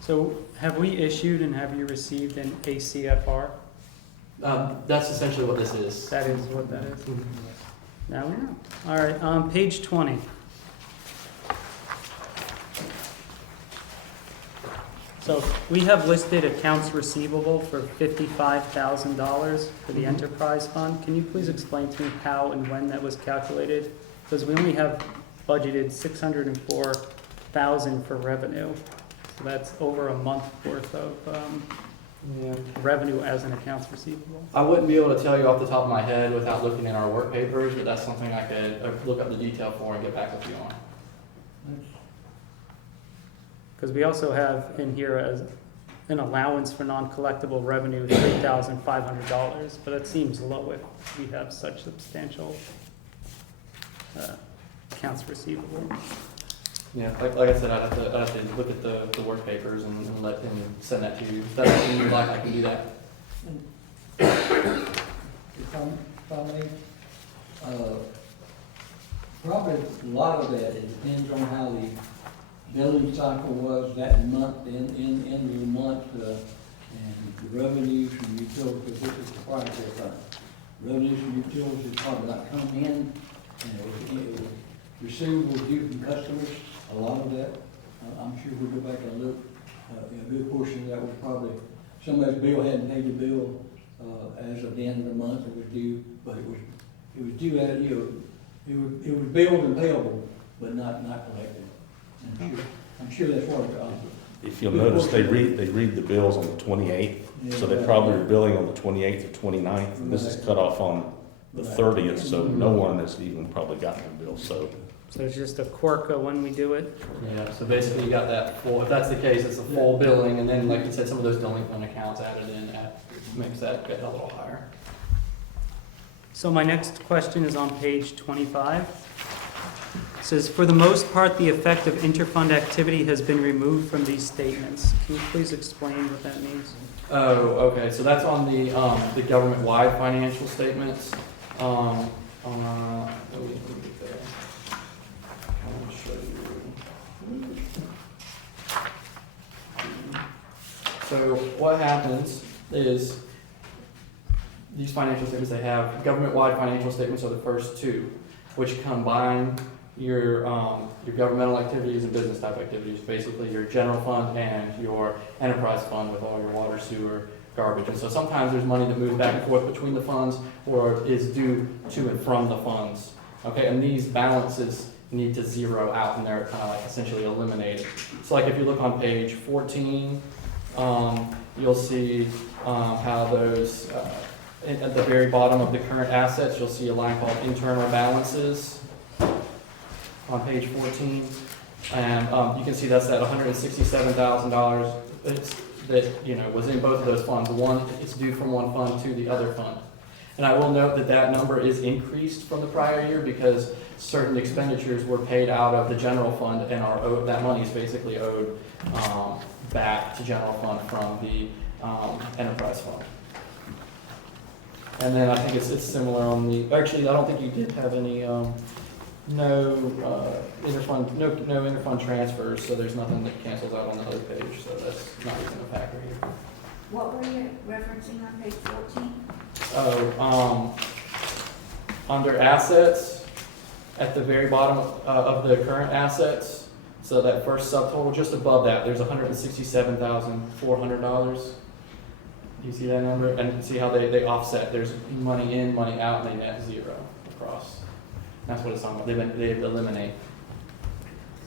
So have we issued and have you received an ACFR? That's essentially what this is. That is what that is. Now we know. All right, page 20. So we have listed accounts receivable for $55,000 for the enterprise fund. Can you please explain to me how and when that was calculated? Because we only have budgeted $604,000 for revenue. So that's over a month worth of revenue as an accounts receivable. I wouldn't be able to tell you off the top of my head without looking in our work papers, but that's something I could look up the detail for and get back with you on. Because we also have in here as an allowance for non-collectible revenue, $3,500, but it seems low if we have such substantial accounts receivable. Yeah, like I said, I'd have to look at the work papers and let him send that to you. If that's something you'd like, I can do that. Probably a lot of that, it depends on how the billing cycle was that month, in the month, and the revenues from utilities, this is the project fund. Revenues from utilities probably not come in, and it was receivables due from customers, a lot of that. I'm sure we'll go back and look, a good portion of that was probably, somebody's bill hadn't paid the bill, as of the end of the month, it was due, but it was due at, it was billed and payable, but not collected. I'm sure that's what If you'll notice, they read the bills on the 28th, so they probably are billing on the 28th or 29th, and this is cut off on the 30th, so no one has even probably gotten the bill, so. So it's just a quirk of when we do it. Yeah, so basically you got that full, if that's the case, it's a full billing, and then like you said, some of those delinquent accounts added in makes that get a little higher. So my next question is on page 25. It says, for the most part, the effect of interfund activity has been removed from these statements. Can you please explain what that means? Oh, okay, so that's on the government-wide financial statements. Let me get there. I'll show you. So what happens is these financial statements, they have government-wide financial statements are the first two, which combine your governmental activities and business type activities, basically your general fund and your enterprise fund with all your water, sewer, garbage. And so sometimes there's money that moves back and forth between the funds or is due to and from the funds. Okay, and these balances need to zero out and they're kind of like essentially eliminated. So like if you look on page 14, you'll see how those At the very bottom of the current assets, you'll see a line called internal balances on page 14. And you can see that's that $167,000 that was in both of those funds. One, it's due from one fund to the other fund. And I will note that that number is increased from the prior year because certain expenditures were paid out of the general fund and are owed, that money is basically owed back to general fund from the enterprise fund. And then I think it's similar on the, actually, I don't think you did have any, no interfund transfers, so there's nothing that cancels out on the other page, so that's not even a factor here. What were you referencing on page 14? Under assets, at the very bottom of the current assets, so that first subtotal, just above that, there's $167,400. Do you see that number? And see how they offset? There's money in, money out, and they net zero across. That's what it's talking about. They eliminate.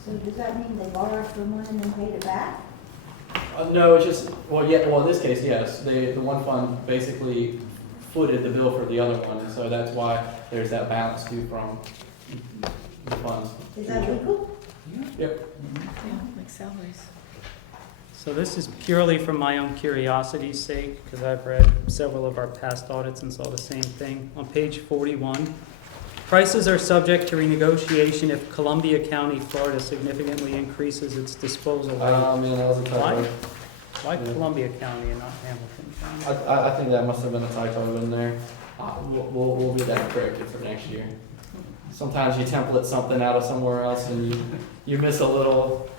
So does that mean they borrowed for money and then paid it back? No, it's just, well, in this case, yes. The one fund basically footed the bill for the other one, and so that's why there's that balance due from the funds. Is that legal? Yep. Yeah, like salaries. So this is purely from my own curiosity's sake, because I've read several of our past audits and saw the same thing. On page 41, prices are subject to renegotiation if Columbia County, Florida significantly increases its disposal rate. Man, that was a typo. Why Yeah. Columbia County and not Hamilton County? I think that must have been a typo in there. We'll get that corrected for next year. Sometimes you template something out of somewhere else and you miss a little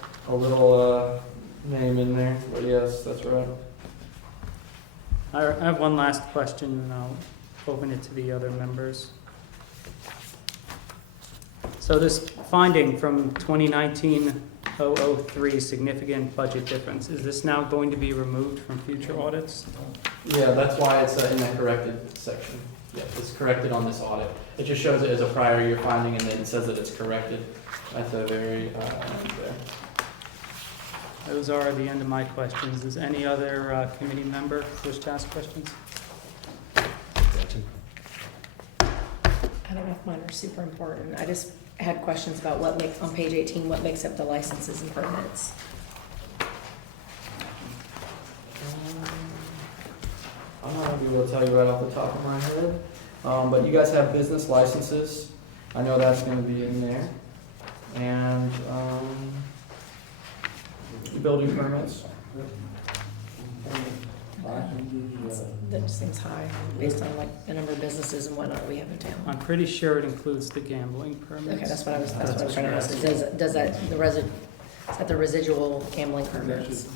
name in there, but yes, that's right. I have one last question, and I'll open it to the other members. So this finding from 2019-003, significant budget difference, is this now going to be removed from future audits? Yeah, that's why it's in that corrected section. Yes, it's corrected on this audit. It just shows it as a prior year finding and then it says that it's corrected at the very end there. Those are the end of my questions. Does any other committee member wish to ask questions? Gretchen? I don't know if mine are super important. I just had questions about what makes, on page 18, what makes up the licenses and permits. I'm not gonna be able to tell you right off the top of my head, but you guys have business licenses. I know that's gonna be in there. And, building permits. That just seems high based on like the number of businesses and whatnot we have in town. I'm pretty sure it includes the gambling permits. Okay, that's what I was trying to ask. Does that, is that the residual gambling permits?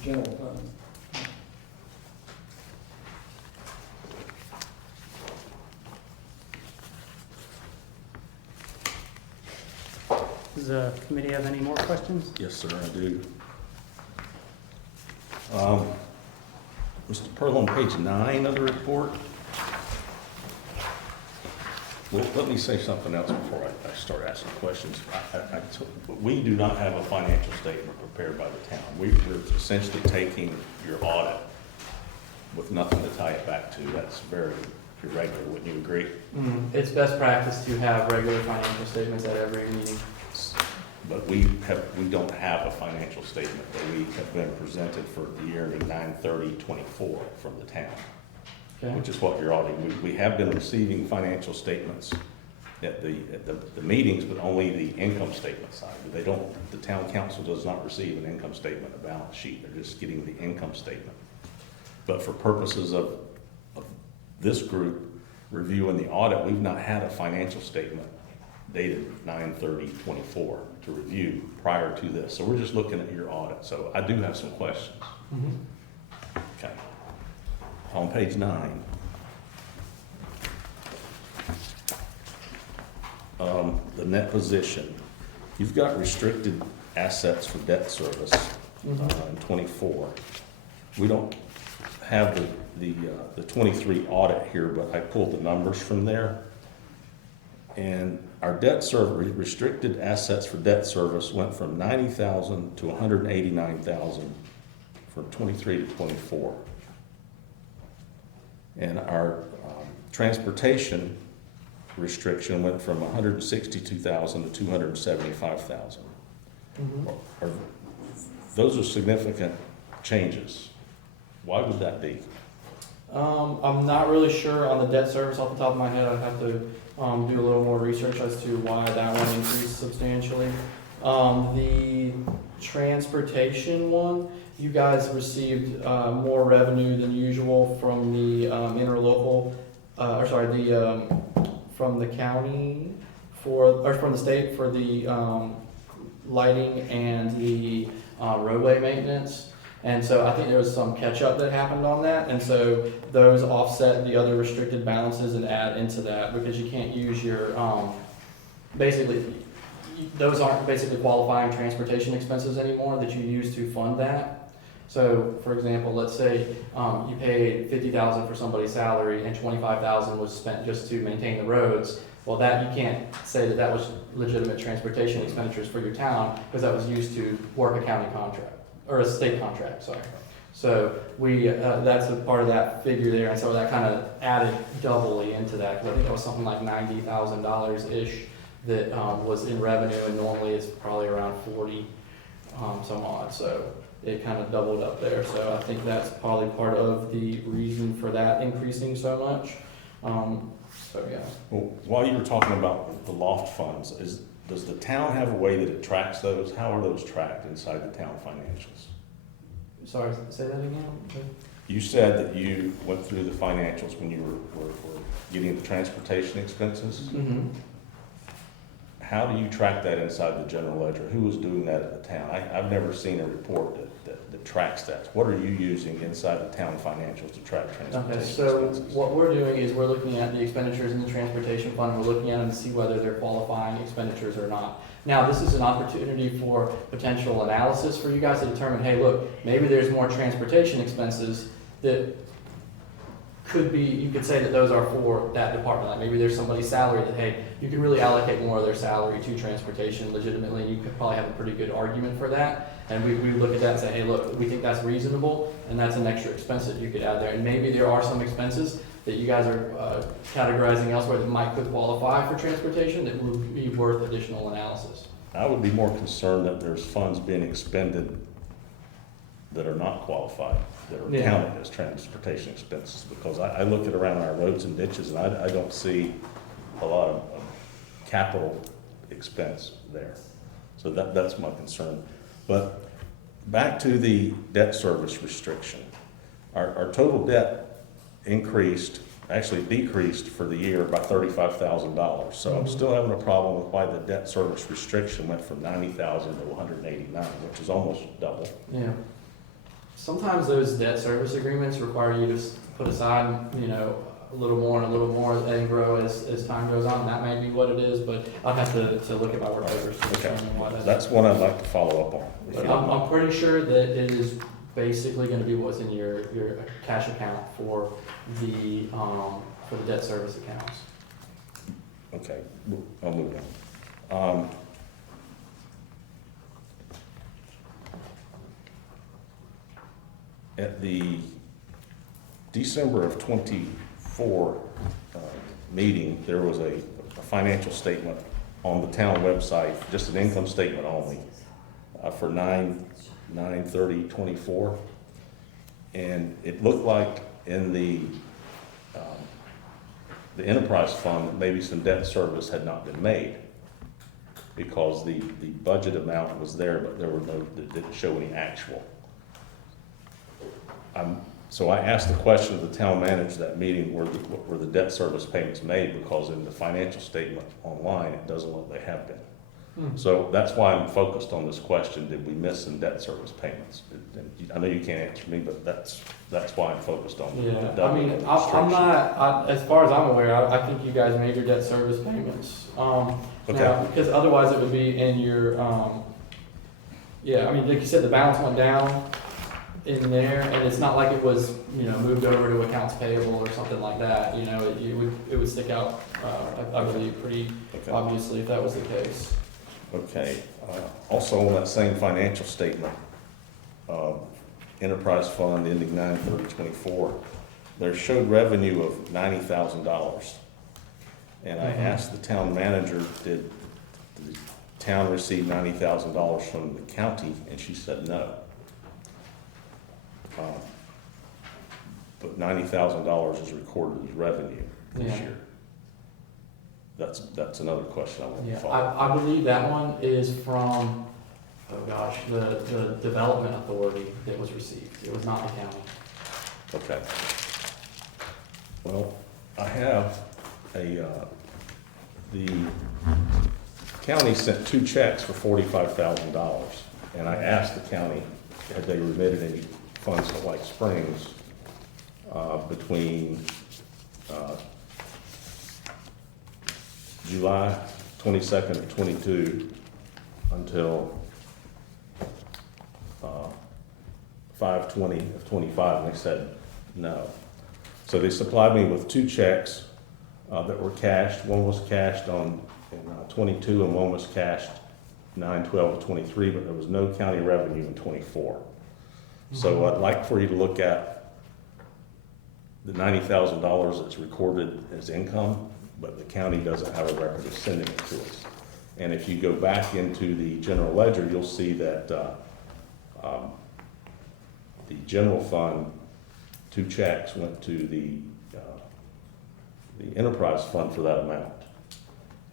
Does the committee have any more questions? Yes, sir, I do. Mr. Purlow, on page 9 of the report. Well, let me say something else before I start asking questions. We do not have a financial statement prepared by the town. We're essentially taking your audit with nothing to tie it back to. That's very irregular, wouldn't you agree? It's best practice to have regular financial statements at every meeting. But we don't have a financial statement that we have been presented for the year ending 9/30/24 from the town, Okay. which is what you're auditing. We have been receiving financial statements at the meetings, but only the income statement side. The town council does not receive an income statement, a balance sheet. They're just getting the income statement. But for purposes of this group reviewing the audit, we've not had a financial statement dated 9/30/24 to review prior to this. So we're just looking at your audit. So I do have some questions. Okay. On page 9, the net position, you've got restricted assets for debt service in 24. We don't have the 23 audit here, but I pulled the numbers from there. And our debt service, restricted assets for debt service went from 90,000 to 189,000 from 23 to 24. And our transportation restriction went from 162,000 to 275,000. Those are significant changes. Why would that be? I'm not really sure on the debt service off the top of my head. I'd have to do a little more research as to why that one increased substantially. The transportation one, you guys received more revenue than usual from the interlocal, from the county or from the state for the lighting and the roadway maintenance. And so I think there was some catch up that happened on that. And so those offset the other restricted balances and add into that, because you can't use your, those aren't basically qualifying transportation expenses anymore that you use to fund that. So for example, let's say you paid $50,000 for somebody's salary and $25,000 was spent just to maintain the roads. Well, that you can't say that that was legitimate transportation expenditures for your town, because that was used to work a county contract, or a state contract, sorry. So we, that's a part of that figure there, and so that kind of added doubly into that, because I think it was something like $90,000-ish that was in revenue, and normally it's probably around 40 some odd, so it kind of doubled up there. So I think that's probably part of the reason for that increasing so much. So yeah. Well, while you were talking about the loft funds, does the town have a way that it tracks those? How are those tracked inside the town financials? Sorry, say that again? You said that you went through the financials when you were getting the transportation expenses. Mm-hmm. How do you track that inside the general ledger? Who is doing that at the town? I've never seen a report that tracks that. What are you using inside the town financials to track transportation expenses? What we're doing is we're looking at the expenditures in the transportation fund. We're looking at them to see whether they're qualifying expenditures or not. Now, this is an opportunity for potential analysis for you guys to determine, hey, look, maybe there's more transportation expenses that could be, you could say that those are for that department. Like maybe there's somebody's salary that, hey, you can really allocate more of their salary to transportation legitimately, and you could probably have a pretty good argument for that. And we look at that and say, hey, look, we think that's reasonable, and that's an extra expense that you could add there. And maybe there are some expenses that you guys are categorizing elsewhere that could qualify for transportation that would be worth additional analysis. I would be more concerned that there's funds being expended that are not qualified, that are counted as transportation expenses, because I look at around our roads and ditches and I don't see a lot of capital expense there. So that's my concern. But back to the debt service restriction. Our total debt actually decreased for the year by $35,000. So I'm still having a problem with why the debt service restriction went from $90,000 to $189,000, which is almost double. Yeah. Sometimes those debt service agreements require you to put aside, a little more and a little more and grow as time goes on. That may be what it is, but I'll have to look at my work papers to determine why That's one I'd like to follow up on. But I'm pretty sure that it is basically going to be what's in your cash account for the debt service accounts. Okay, I'll move on. At the December of 24 meeting, there was a financial statement on the town website, just an income statement only, for 9/30/24, and it looked like in the enterprise fund, maybe some debt service had not been made, because the budget amount was there, but it didn't show any actual. So I asked the question of the town manager that meeting, were the debt service payments made, because in the financial statement online, it doesn't look they have been. So that's why I'm focused on this question: did we miss some debt service payments? I know you can't answer me, but that's why I'm focused on the I mean, I'm not, as far as I'm aware, I think you guys made your debt service payments. Now, because otherwise it would be in your, I mean, like you said, the balance went down in there, and it's not like it was, moved over to accounts payable or something like that. It would stick out, I believe, pretty obviously if that was the case. Okay. Also on that same financial statement, enterprise fund ending 9/30/24, there showed revenue of $90,000. And I asked the town manager, did the town receive $90,000 from the county? And she said no. But $90,000 is recorded as revenue this Yeah. year. That's another question I want to Yeah, follow. I believe that one is from, oh gosh, the development authority that was received. It was not the county. Okay. Well, I have the county sent 2 checks for $45,000, and I asked the county, had they remitted any funds to White Springs between July 22nd of 22 until 5/20 of 25, and they said no. So they supplied me with 2 checks that were cashed. One was cashed in 22, and one was cashed 9/12 of 23, but there was no county revenue in 24. So I'd like for you to look at the $90,000 that's recorded as income, but the county doesn't have a record of sending it to us. And if you go back into the general ledger, you'll see that the general fund, 2 checks went to the enterprise fund for that amount.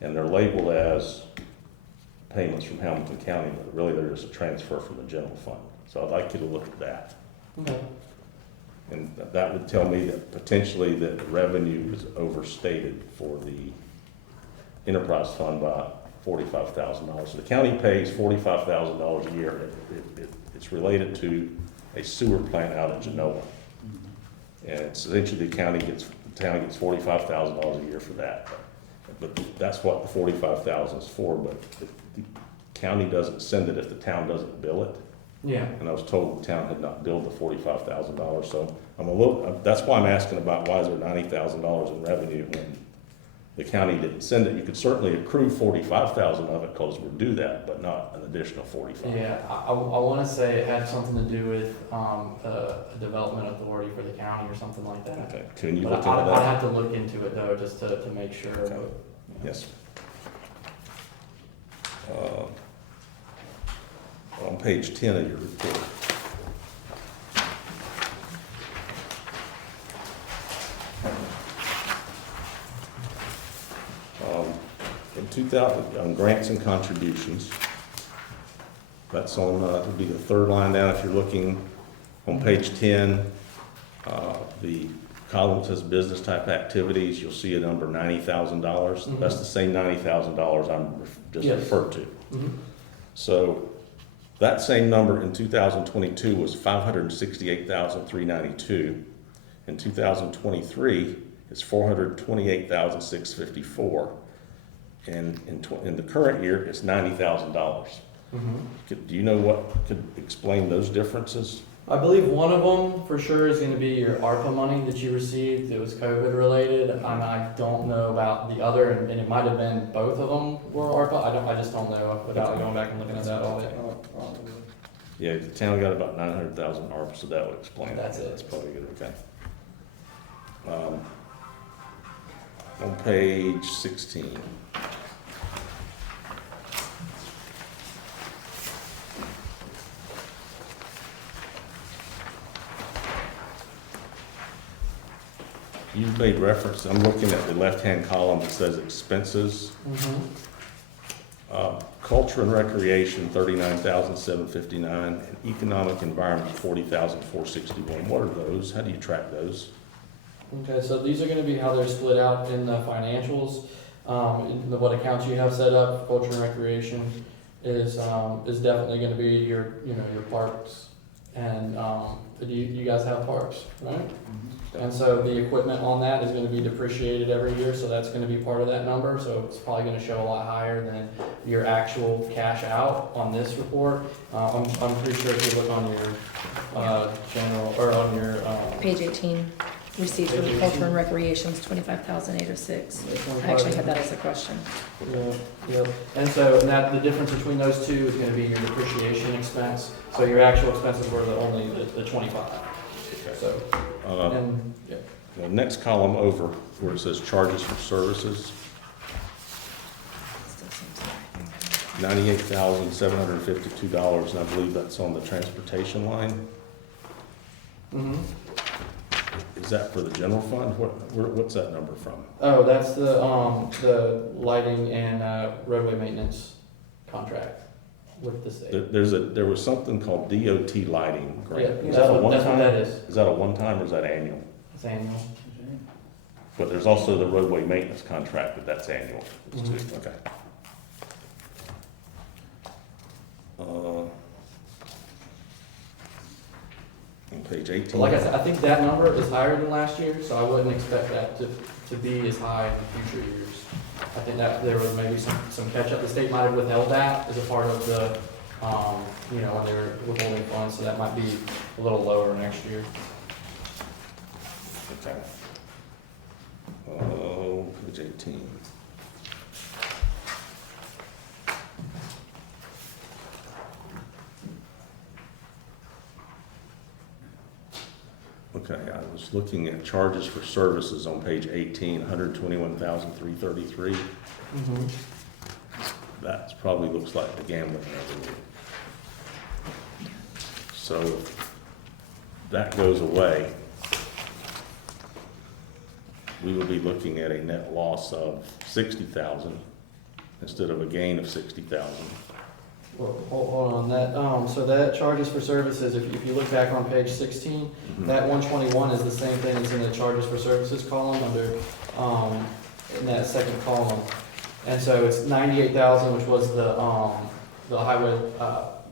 And they're labeled as payments from Hamilton County, but really they're just a transfer from the general fund. So I'd like you to look at that. Okay. And that would tell me that potentially that the revenue is overstated for the enterprise fund by $45,000. So the county pays $45,000 a year. It's related to a sewer plant out in Genoa. And it's essentially the town gets $45,000 a year for that. But that's what the $45,000 is for, but the county doesn't send it if the town doesn't bill it. Yeah. And I was told the town had not billed the $45,000, so that's why I'm asking about why is there $90,000 in revenue when the county didn't send it. You could certainly accrue $45,000 of it because we're due that, but not an additional $45,000. Yeah, I want to say it had something to do with a development authority for the county or something like that. Okay, can you But look into I'd that? have to look into it though, just to make sure. Okay. Yes. On page 10 of your report. In 2000, on grants and contributions, that's on, would be the 3rd line down. If you're looking on page 10, the column that says business type activities, you'll see a number $90,000. That's the same $90,000 I'm just Yes. referred to. Mhm. So that same number in 2022 was $568,392. In 2023, it's $428,654. And in the current year, it's $90,000. Do you know what could explain those differences? I believe one of them for sure is going to be your ARPA money that you received. It was COVID related, and I don't know about the other, and it might have been both of them were ARPA. I just don't know without going back and looking at that audit. Yeah, the town got about 900,000 ARPA, so that would explain it. That's it. That's probably good, okay. On page 16. You made reference, I'm looking at the left-hand column that says expenses. Culture and recreation, $39,759, and economic environment, $40,461. What are those? How do you track those? Okay, so these are going to be how they're split out in the financials. What accounts you have set up, culture and recreation, is definitely going to be your parks, and you guys have parks, right? And so the equipment on that is going to be depreciated every year, so that's going to be part of that number. So it's probably going to show a lot higher than your actual cash out on this report. I'm pretty sure if you look on your general or on your Page 18, receipts for Page culture 18. and recreation is 25,806. I actually had that as a question. Yeah. And so the difference between those two is going to be your depreciation expense. So your actual expenses were only the 25. So, and, yeah. The next column over where it says charges for services, Still seems like- $98,752, and I believe that's on the transportation line. Mm-hmm. Is that for the general fund? What's that number from? Oh, that's the lighting and roadway maintenance contract with the state. There was something called DOT lighting grant. Yeah, Is that a that's what one-time? that is. Is that a one-time or is that annual? It's annual. But there's also the roadway maintenance contract, but that's annual. It's two, Mhm. okay. On page 18. But like I said, I think that number is higher than last year, so I wouldn't expect that to be as high in future years. I think that there was maybe some catch-up. The state might have withheld that as a part of the, when they were withholding funds, so that might be a little lower next year. Okay. Oh, page 18. Okay, I was looking at charges for services on page 18, 121,333. Mm-hmm. That probably looks like the gambling revenue. So if that goes away, we will be looking at a net loss of 60,000 instead of a gain of 60,000. Well, hold on, that, so that charges for services, if you look back on page 16, that 121 is the same thing as in the charges for services column under, in that second column. And so it's 98,000, which was the highway,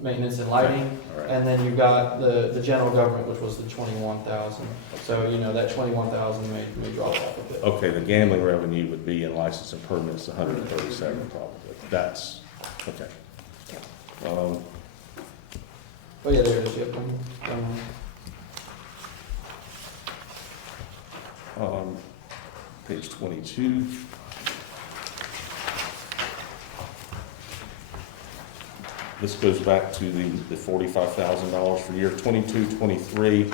maintenance and lighting. All right. And then you've got the general government, which was the 21,000. So, that 21,000 may drop off a bit. Okay, the gambling revenue would be in license and permits, 137 probably. That's, okay. Oh, yeah, there it is, yep. Page 22. This goes back to the $45,000 for year 22-23.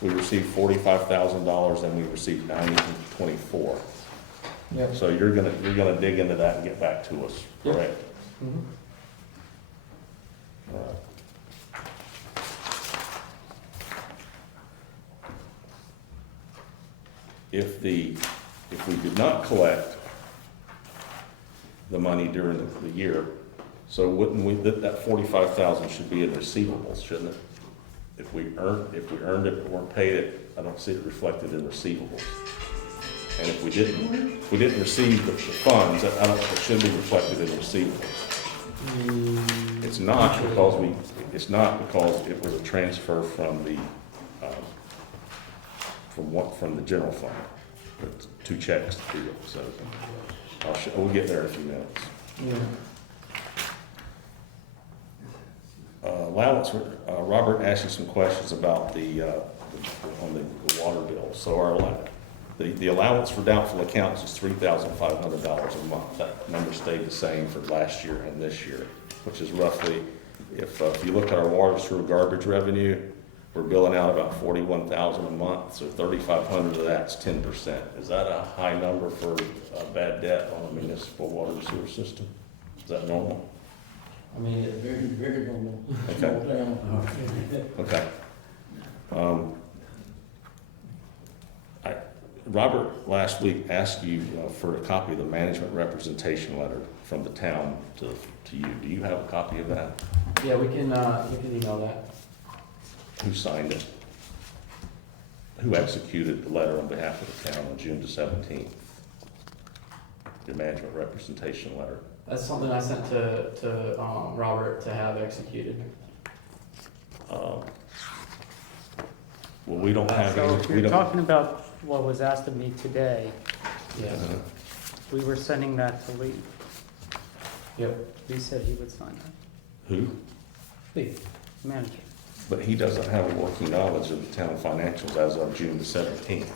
We received $45,000 and we received 90-24. Yep. So you're gonna dig into that and get back to us, Yep. correct? Mhm. All right. If we did not collect the money during the year, so wouldn't we, that 45,000 should be in receivables, shouldn't it? If we earned it but weren't paid it, I don't see it reflected in receivables. And if we didn't receive the funds, it should be reflected in receivables. It's not because it was a transfer from the general fund. It's two checks to do it, so we'll get there in a few minutes. Yeah. Allowance, Robert asked you some questions about on the water bill. So the allowance for doubtful accounts is $3,500 a month. That number stayed the same for last year and this year, which is roughly, if you look at our water, sewer, garbage revenue, we're billing out about $41,000 a month, so $3,500 of that's 10%. Is that a high number for bad debt on a municipal water and sewer system? Is that normal? I mean, Very, very normal. Okay. Okay. Robert last week asked you for a copy of the management representation letter from the town to you. Do you have a copy of that? yeah, we can email that. Who signed it? Who executed the letter on behalf of the town on June the 17th? Your management representation letter. That's something I sent to Robert to have executed. Well, we don't have So any, if we you're don't. talking about what was asked of me today, Yes. we were sending that to Lee. Yep. Lee said he would sign that. Who? Lee, manager. But he doesn't have a working knowledge of the town financials as of June the 17th,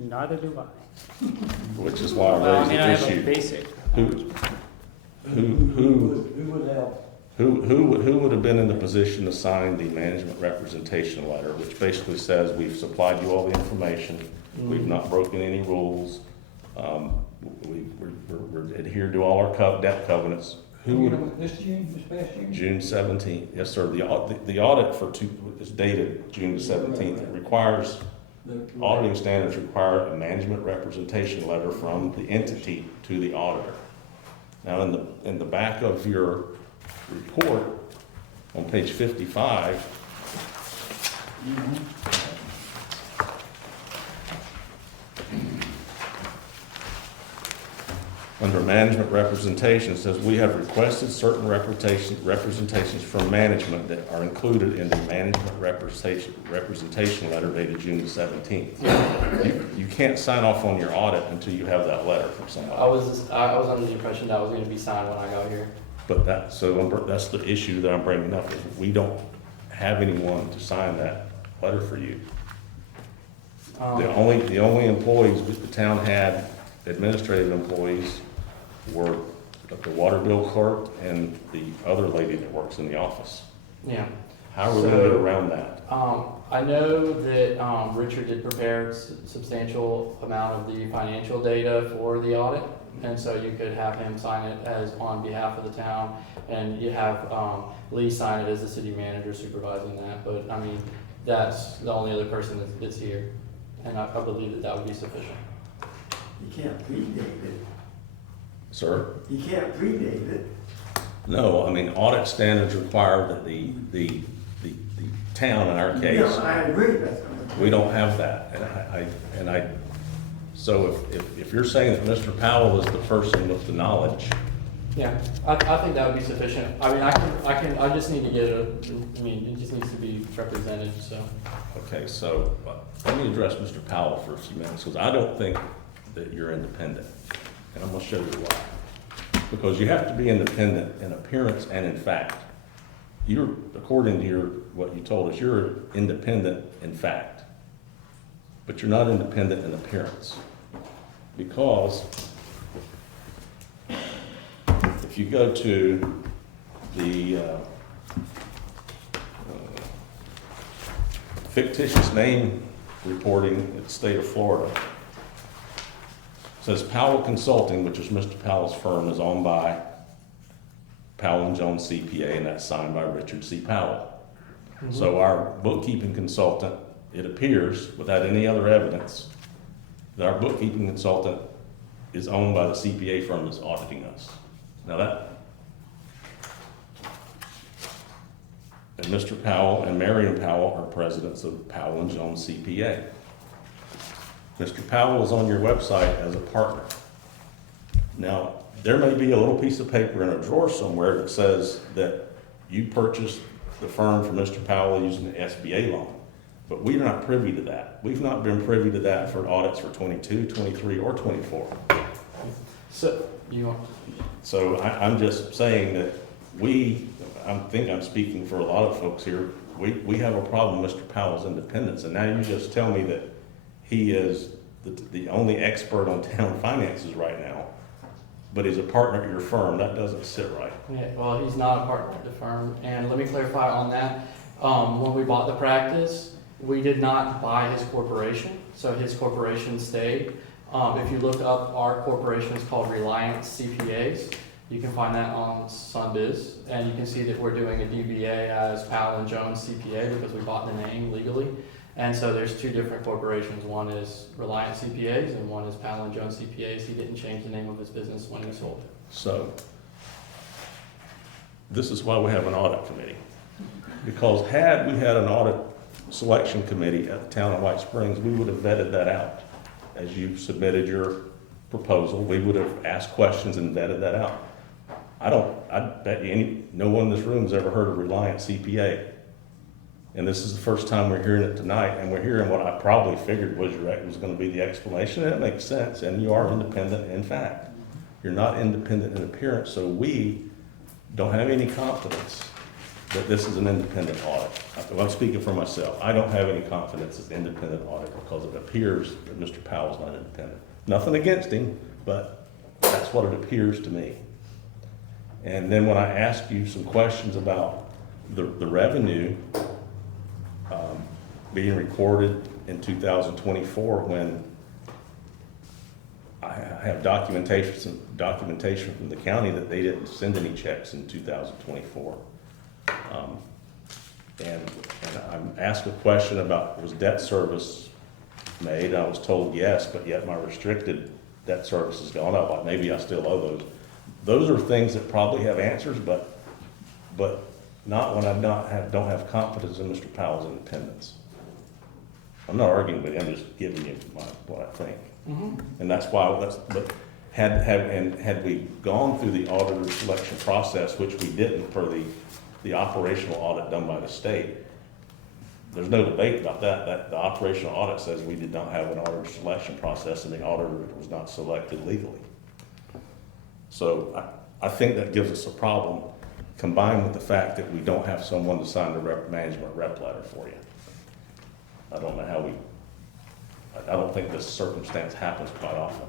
Neither do I. which is why Well, I I mean, I raised have the a issue. basic. Who Who would help? Who would have been in the position to sign the management representation letter, which basically says we've supplied you all the information, we've not broken any rules, we're adhered to all our debt covenants. Who would? This past June? June 17th, yes, sir. The audit is dated June the 17th. It requires, auditing standards require a management representation letter from the entity to the auditor. Now, in the back of your report, on page 55, under management representation, it says we have requested certain representations from management that are included in the management representation letter dated June the 17th. You can't sign off on your audit until you have that letter from somebody. I was under the impression that was going to be signed when I got here. But that's the issue that I'm bringing up, is we don't have anyone to sign that letter for you. The only employees that the town had, administrative employees, were the water bill clerk and the other lady that works in the office. Yeah. How are we gonna get around that? I know that Richard did prepare substantial amount of the financial data for the audit, and so you could have him sign it as on behalf of the town, and you have Lee sign it as the city manager supervising that. But I mean, that's the only other person that's here, and I believe that would be sufficient. You can't predate it. Sir? You can't predate it. No, I mean, audit standards require that the town, in our case. No, I agree, We don't have that, so if you're saying that Mr. Powell is the person with the knowledge. Yeah, I think that would be sufficient. I mean, I just need to get it just needs to be represented, so. Okay, so let me address Mr. Powell for a few minutes, because I don't think that you're independent, and I'm gonna show you why. Because you have to be independent in appearance and in fact. According to what you told us, you're independent in fact, but you're not independent in appearance. Because if you go to the fictitious name reporting in the state of Florida, it says Powell Consulting, which is Mr. Powell's firm, is owned by Powell & Jones CPA, and that's signed by Richard C. Powell. Mm-hmm. So our bookkeeping consultant, it appears, without any other evidence, that our bookkeeping consultant is owned by the CPA firm that's auditing us. Now and Mr. Powell and Marion Powell are presidents of Powell & Jones CPA. Mr. Powell is on your website as a partner. Now, there may be a little piece of paper in a drawer somewhere that says that you purchased the firm from Mr. Powell using the SBA loan, but we're not privy to that. We've not been privy to that for audits for 22, 23, or 24. So I'm just saying that I think I'm speaking for a lot of folks here, we have a problem with Mr. Powell's independence, and now you just tell me that he is the only expert on town finances right now, but he's a partner at your firm. That doesn't sit right. Yeah, well, he's not a partner at the firm, and let me clarify on that. When we bought the practice, we did not buy his corporation, so his corporation stayed. If you look up our corporation, it's called Reliance CPAs. You can find that on Sunbiz, and you can see that we're doing a DBA as Powell & Jones CPA because we bought the name legally. And so there's two different corporations. One is Reliance CPAs and one is Powell & Jones CPAs. He didn't change the name of his business when he sold it. So this is why we have an audit committee. Because had we had an audit selection committee at the town of White Springs, we would have vetted that out. As you submitted your proposal, we would have asked questions and vetted that out. I bet you no one in this room has ever heard of Reliance CPA. And this is the first time we're hearing it tonight, and we're hearing what I probably figured was going to be the explanation, and it makes sense, and you are independent in fact. You're not independent in appearance, so we don't have any confidence that this is an independent audit. I'm speaking for myself. I don't have any confidence it's an independent audit because it appears that Mr. Powell's not independent. Nothing against him, but that's what it appears to me. And then when I asked you some questions about the revenue being recorded in 2024, when I have documentation from the county that they didn't send any checks in 2024. And I'm asked a question about, was debt service made? I was told yes, but yet my restricted debt service has gone up. Maybe I still owe those. Those are things that probably have answers, but not when I don't have confidence in Mr. Powell's independence. I'm not arguing with you, I'm just giving you what I think. Mm-hmm. And that's why, but had we gone through the auditor selection process, which we didn't for the operational audit done by the state, there's no debate about that the operational audit says we did not have an auditor selection process and the auditor was not selected legally. So I think that gives us a problem, combined with the fact that we don't have someone to sign the management rep letter for you. I don't know how I don't think this circumstance happens quite often.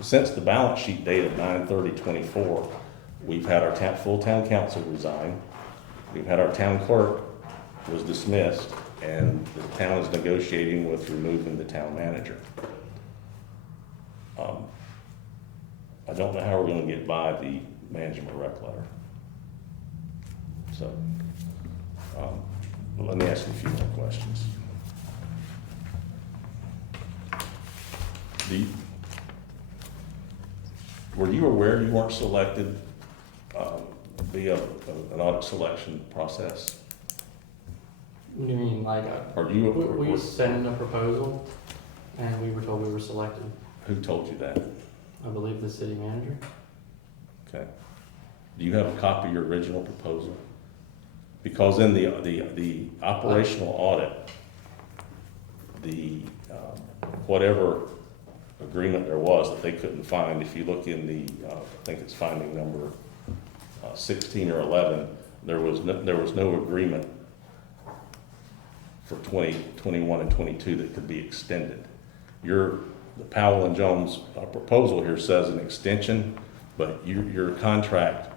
Since the balance sheet date of 9/30/24, we've had our full town council resign. We've had our town clerk was dismissed, and the town is negotiating with removing the town manager. I don't know how we're going to get by the management rep letter. So, let me ask you a few more questions. Were you aware you weren't selected via an audit selection process? You mean like we sent in a proposal and we were told we were selected? Who told you that? I believe the city manager. Okay. Do you have a copy of your original proposal? Because in the operational audit, the whatever agreement there was that they couldn't find, if you look in the, I think it's finding number 16 or 11, there was no agreement for 2021 and 22 that could be extended. The Powell and Jones proposal here says an extension, but your contract,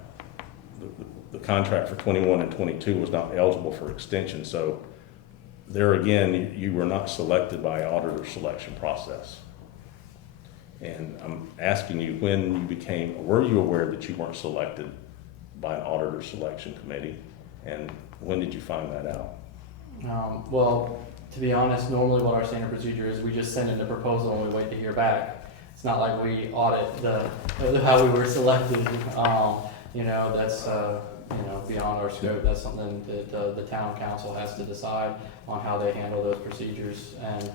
the contract for 21 and 22 was not eligible for extension. So there again, you were not selected by auditor selection process. And I'm asking you, were you aware that you weren't selected by an auditor selection committee? And when did you find that out? Well, to be honest, normally what our standard procedure is, we just send in the proposal and we wait to hear back. It's not like we audit how we were selected. That's beyond our scope. That's something that the town council has to decide on how they handle those procedures. And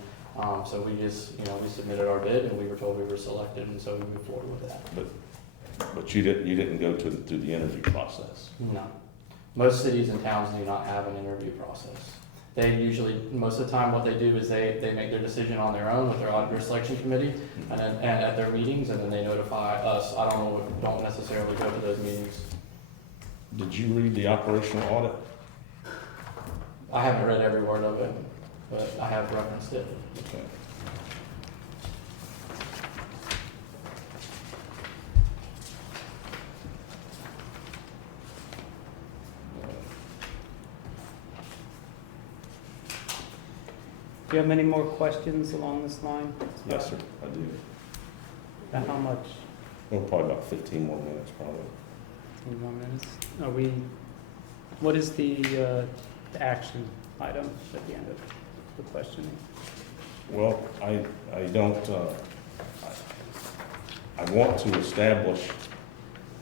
so we just, we submitted our bid and we were told we were selected, and so we moved forward with that. But you didn't go through the interview process. No. Most cities and towns do not have an interview process. They usually, most of the time, what they do is they make their decision on their own with their auditor selection committee, and at their meetings, and then they notify us. I don't necessarily go to those meetings. Did you read the operational audit? I haven't read every word of it, but I have referenced it. Okay. Do you have any more questions along this line? Yes, sir, I do. And how much? Well, probably about 15 more minutes, probably. 15 more minutes? What is the action item at the end of the questioning? Well, I want to establish,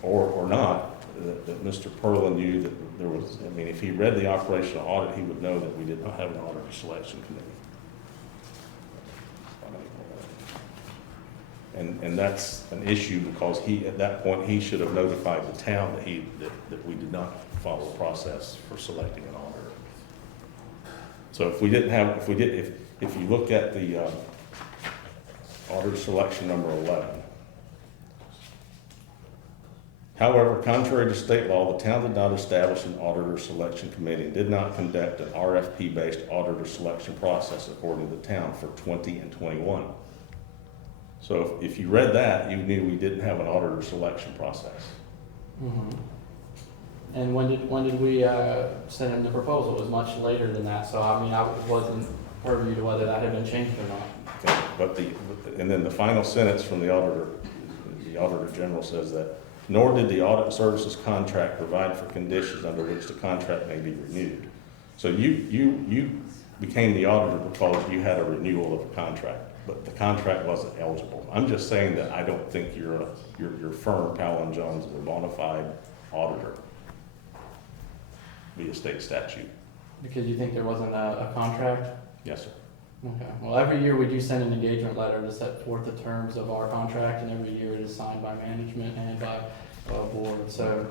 or not, that Mr. Purlow knew that there was, if he read the operational audit, he would know that we did not have an auditor selection committee. And that's an issue because at that point, he should have notified the town that we did not follow the process for selecting an auditor. So if you look at the auditor selection number 11, however, contrary to state law, the town did not establish an auditor selection committee and did not conduct an RFP-based auditor selection process according to the town for 20 and 21. So if you read that, you knew we didn't have an auditor selection process. And when did we send him the proposal? It was much later than that, so I mean, I wasn't privy to whether that had been changed or not. Okay, and then the final sentence from the Auditor General says that, nor did the audit services contract provide for conditions under which the contract may be renewed. So you became the auditor because you had a renewal of a contract, but the contract wasn't eligible. I'm just saying that I don't think your firm, Powell & Jones, is a bona fide auditor via state statute. Because you think there wasn't a contract? Yes, sir. Okay, well, every year we do send an engagement letter to set forth the terms of our contract, and every year it is signed by management and by board, so.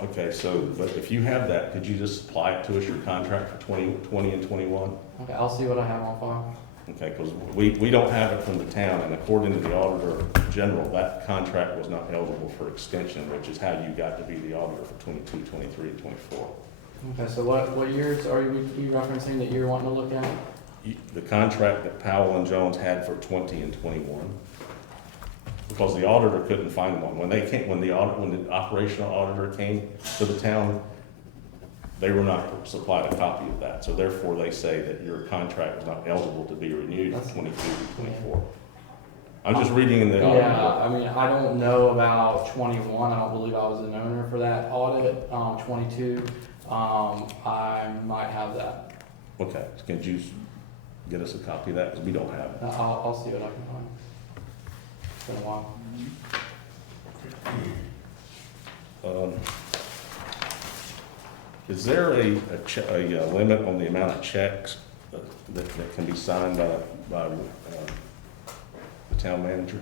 Okay, so, but if you have that, could you just supply it to us, your contract for 2020 and 21? Okay, I'll see what I have on file. Okay, because we don't have it from the town, and according to the Auditor General, that contract was not eligible for extension, which is how you got to be the auditor for 22, 23, and 24. Okay, so what years are you referencing that you're wanting to look at? The contract that Powell & Jones had for 20 and 21, because the auditor couldn't find one. When the operational auditor came to the town, they were not supplied a copy of that. So therefore, they say that your contract is not eligible to be renewed for 22 to 24. I'm just reading in the audit. Yeah, I mean, I don't know about 21. I don't believe I was an owner for that audit. 22, I might have that. Okay, can you get us a copy of that? Because we don't have it. I'll see what I can find. It's been a while. Is there a limit on the amount of checks that can be signed by the town manager?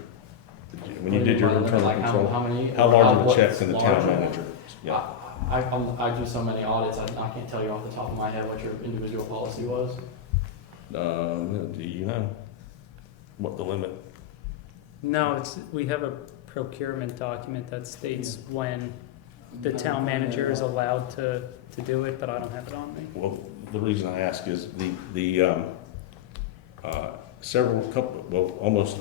When you did your internal Like control, how many? how large of a check what's can the larger? town manager? Yeah. I do so many audits, I can't tell you off the top of my head what your individual policy was. Do you know what the limit? No, we have a procurement document that states when the town manager is allowed to do it, but I don't have it on me. Well, the reason I ask is almost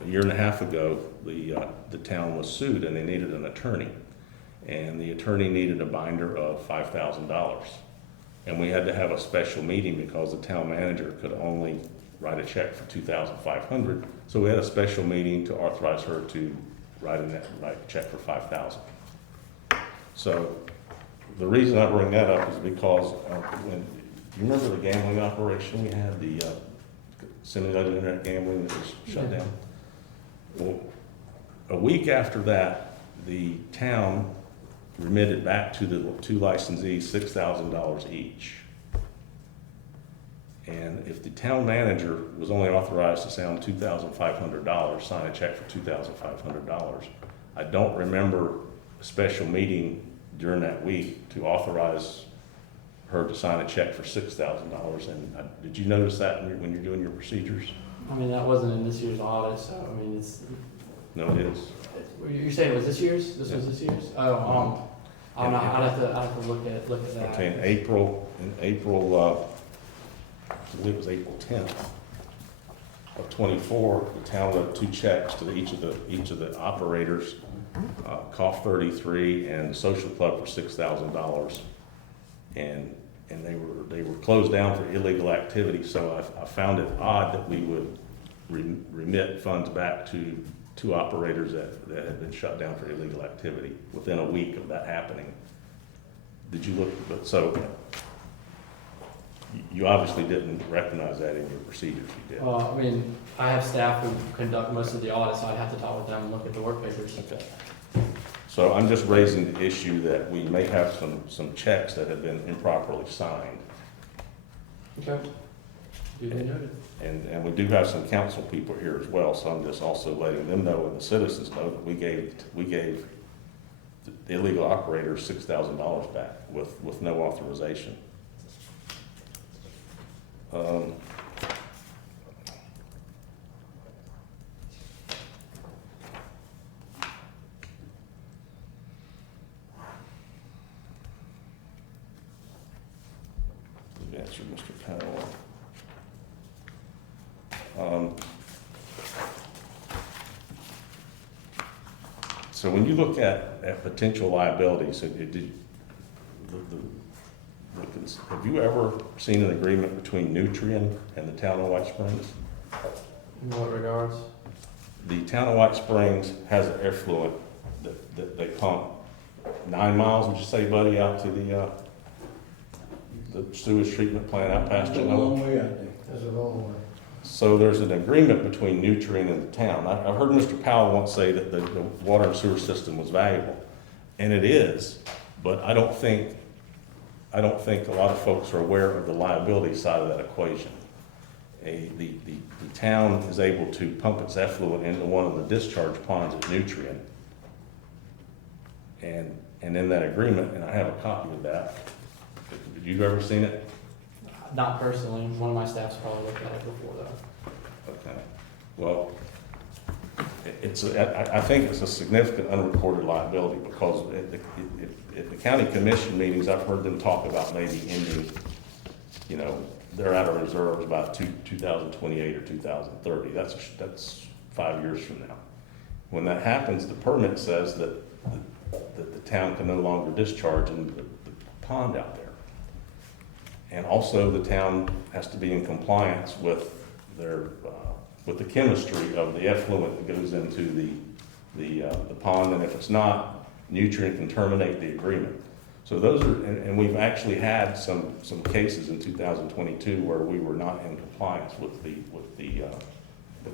a year and a half ago, the town was sued and they needed an attorney. And the attorney needed a binder of $5,000. And we had to have a special meeting because the town manager could only write a check for $2,500. So we had a special meeting to authorize her to write a check for $5,000. So the reason I bring that up is because when you remember the gambling operation we had, the simulated internet gambling that was shut down. Well, a week after that, the town remitted back to the two licensees $6,000 each. And if the town manager was only authorized to sign $2,500, sign a check for $2,500, I don't remember a special meeting during that week to authorize her to sign a check for $6,000. And did you notice that when you're doing your procedures? I mean, that wasn't in this year's audit, so I mean, it's. No, it is. You're saying it was this year's? This was this year's? Oh, I'm not. I'd have to look at that. Okay, in April, I believe it was April 10th of 24, the town wrote 2 checks to each of the operators, Cough 33 and Social Club for $6,000, and they were closed down for illegal activity. So I found it odd that we would remit funds back to 2 operators that had been shut down for illegal activity within a week of that happening. Did you look? So you obviously didn't recognize that in your procedures. You did. Well, I mean, I have staff who conduct most of the audits, so I'd have to talk with them and look at the work papers. Okay. So I'm just raising the issue that we may have some checks that have been improperly signed. Okay. Duly noted. And we do have some council people here as well, so I'm just also letting them know and the citizens know that we gave the illegal operators $6,000 back with no authorization. Answer Mr. Powell. So when you look at potential liabilities, have you ever seen an agreement between Nutrien and the town of White Springs? In what regards? The town of White Springs has an effluent that they pump 9 miles, would you say, buddy, out to the sewage treatment plant out past That's a Genoa? long way, I think. That's a long way. So there's an agreement between Nutrien and the town. I heard Mr. Powell once say that the water and sewer system was valuable, and it is, but I don't think a lot of folks are aware of the liability side of that equation. The town is able to pump its effluent into one of the discharge ponds at Nutrien. And in that agreement, and I have a copy of that. Have you ever seen it? Not personally. One of my staff's probably looked at it before, though. Okay. Well, I think it's a significant unrecorded liability because at the county commission meetings, I've heard them talk about maybe ending, they're out of reserves about 2028 or 2030. That's 5 years from now. When that happens, the permit says that the town can no longer discharge in the pond out there. And also the town has to be in compliance with with the chemistry of the effluent that goes into the pond, and if it's not, Nutrien can terminate the agreement. So those are, and we've actually had some cases in 2022 where we were not in compliance with the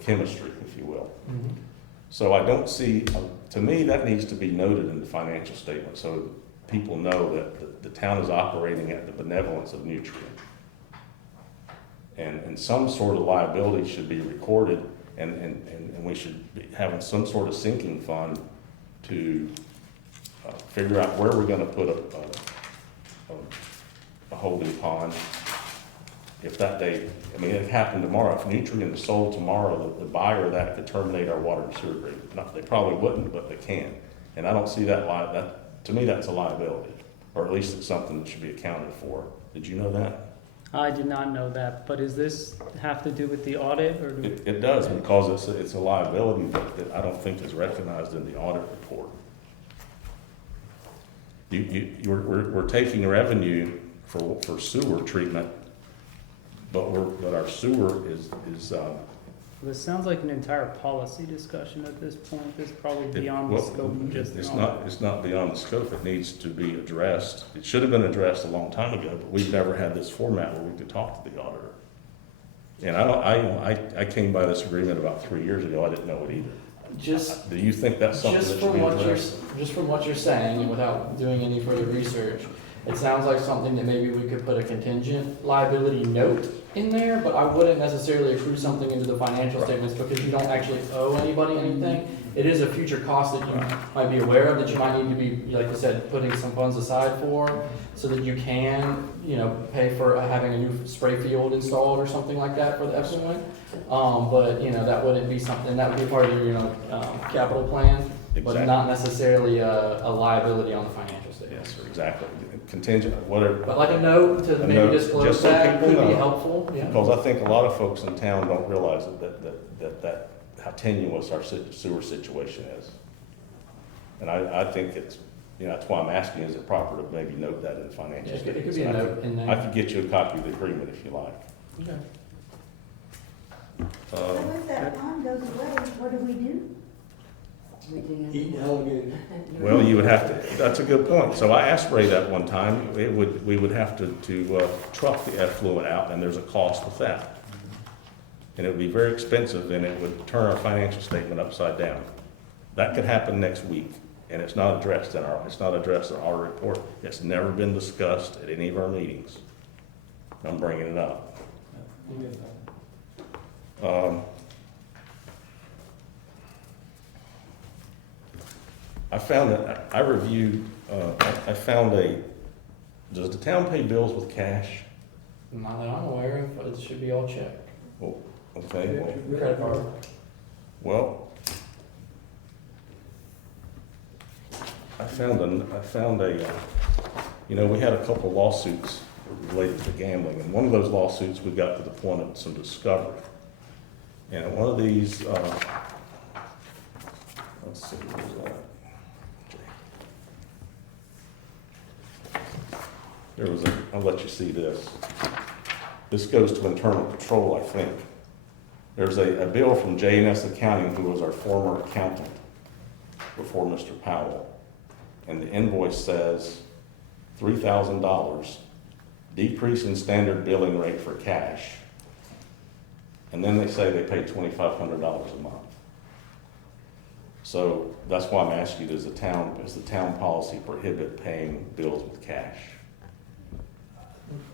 chemistry, if you will. Mm-hmm. So I don't see, to me, that needs to be noted in the financial statement so people know that the town is operating at the benevolence of Nutrien. And some sort of liability should be recorded, and we should be having some sort of sinking fund to figure out where we're gonna put a holding pond. If that day, it happened tomorrow, if Nutrien is sold tomorrow, the buyer of that could terminate our water and sewer agreement. They probably wouldn't, but they can. And I don't see that to me, that's a liability, or at least it's something that should be accounted for. Did you know that? I did not know that, but does this have to do with the audit, or do? It does, because it's a liability that I don't think is recognized in the audit report. We're taking revenue for sewer treatment, but our sewer is This sounds like an entire policy discussion at this point. This is probably beyond the scope of just an audit. It's not beyond the scope. It needs to be addressed. It should have been addressed a long time ago, but we've never had this format where we could talk to the auditor. And I came by this agreement about 3 years ago. I didn't know it either. Do you think that's something that should be addressed? Just from what you're saying, and without doing any further research, it sounds like something that maybe we could put a contingent liability note in there, but I wouldn't necessarily accrue something into the financial statements because you don't actually owe anybody anything. It is a future cost that you might be aware of, that you might need to be, like you said, putting some funds aside for, so that you can, pay for having a new spray field installed or something like that for the effluent. But, that wouldn't be something, that would be part of your, capital plan, but Exactly. not necessarily a liability on the financial statement. Yes, exactly. Contingent, whatever. But like a note to maybe note, disclose just so that people could be know. helpful, yeah. Because I think a lot of folks in town don't realize that how tenuous our sewer situation is. And I think it's, that's why I'm asking, is it proper to maybe note that in financial Yeah, statements? it could be a note in there. I could get you a copy of the agreement if you like. Okay. So if that pond goes away, what do we do? Eating alligators. Well, you would have to, that's a good point. So I asked Ray that one time, we would have to truck the effluent out, and there's a cost with that. And it would be very expensive, and it would turn our financial statement upside down. That could happen next week, and it's not addressed in our report. It's never been discussed at any of our meetings. I'm bringing it up. I found that, I reviewed, does the town pay bills with cash? Not that I'm aware of, but it should be all checked. Oh, okay, well, Credit card. well, I found we had a couple lawsuits related to gambling, and one of those lawsuits, we got to the point of some discovery. And one of these, let's see, where's that? I'll let you see this. This goes to internal control, I think. There's a bill from J&S Accounting, who was our former accountant before Mr. Powell. And the invoice says $3,000, decrease in standard billing rate for cash. And then they say they pay $2,500 a month. So that's why I'm asking you, does the town policy prohibit paying bills with cash?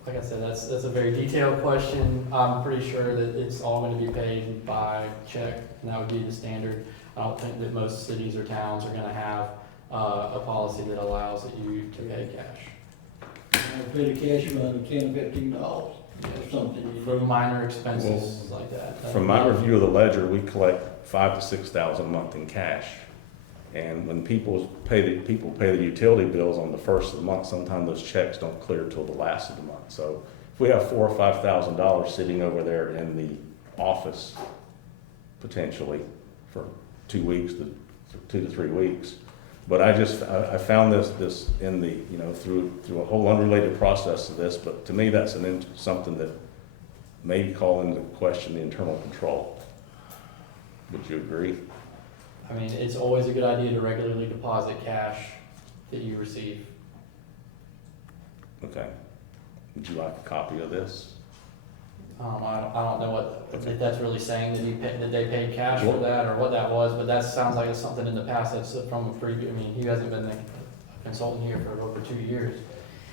Like I said, that's a very detailed question. I'm pretty sure that it's all going to be paid by check, and that would be the standard. I don't think that most cities or towns are going to have a policy that allows you to pay cash. I pay the cash around $10, $15 or something. For minor expenses like that. From my review of the ledger, we collect $5,000 to $6,000 a month in cash. And when people pay the utility bills on the first of the month, sometimes those checks don't clear till the last of the month. So if we have $4,000 or $5,000 sitting over there in the office, potentially for 2 weeks, 2 to 3 weeks. But I found this in the, through a whole unrelated process of this, but to me, that's something that may call into question the internal control. Would you agree? I mean, it's always a good idea to regularly deposit cash that you receive. Okay. Would you like a copy of this? I don't know if that's really saying that they paid cash for that or what that was, but that sounds like it's something in the past that's from a previous, I mean, he hasn't been a consultant here for over 2 years,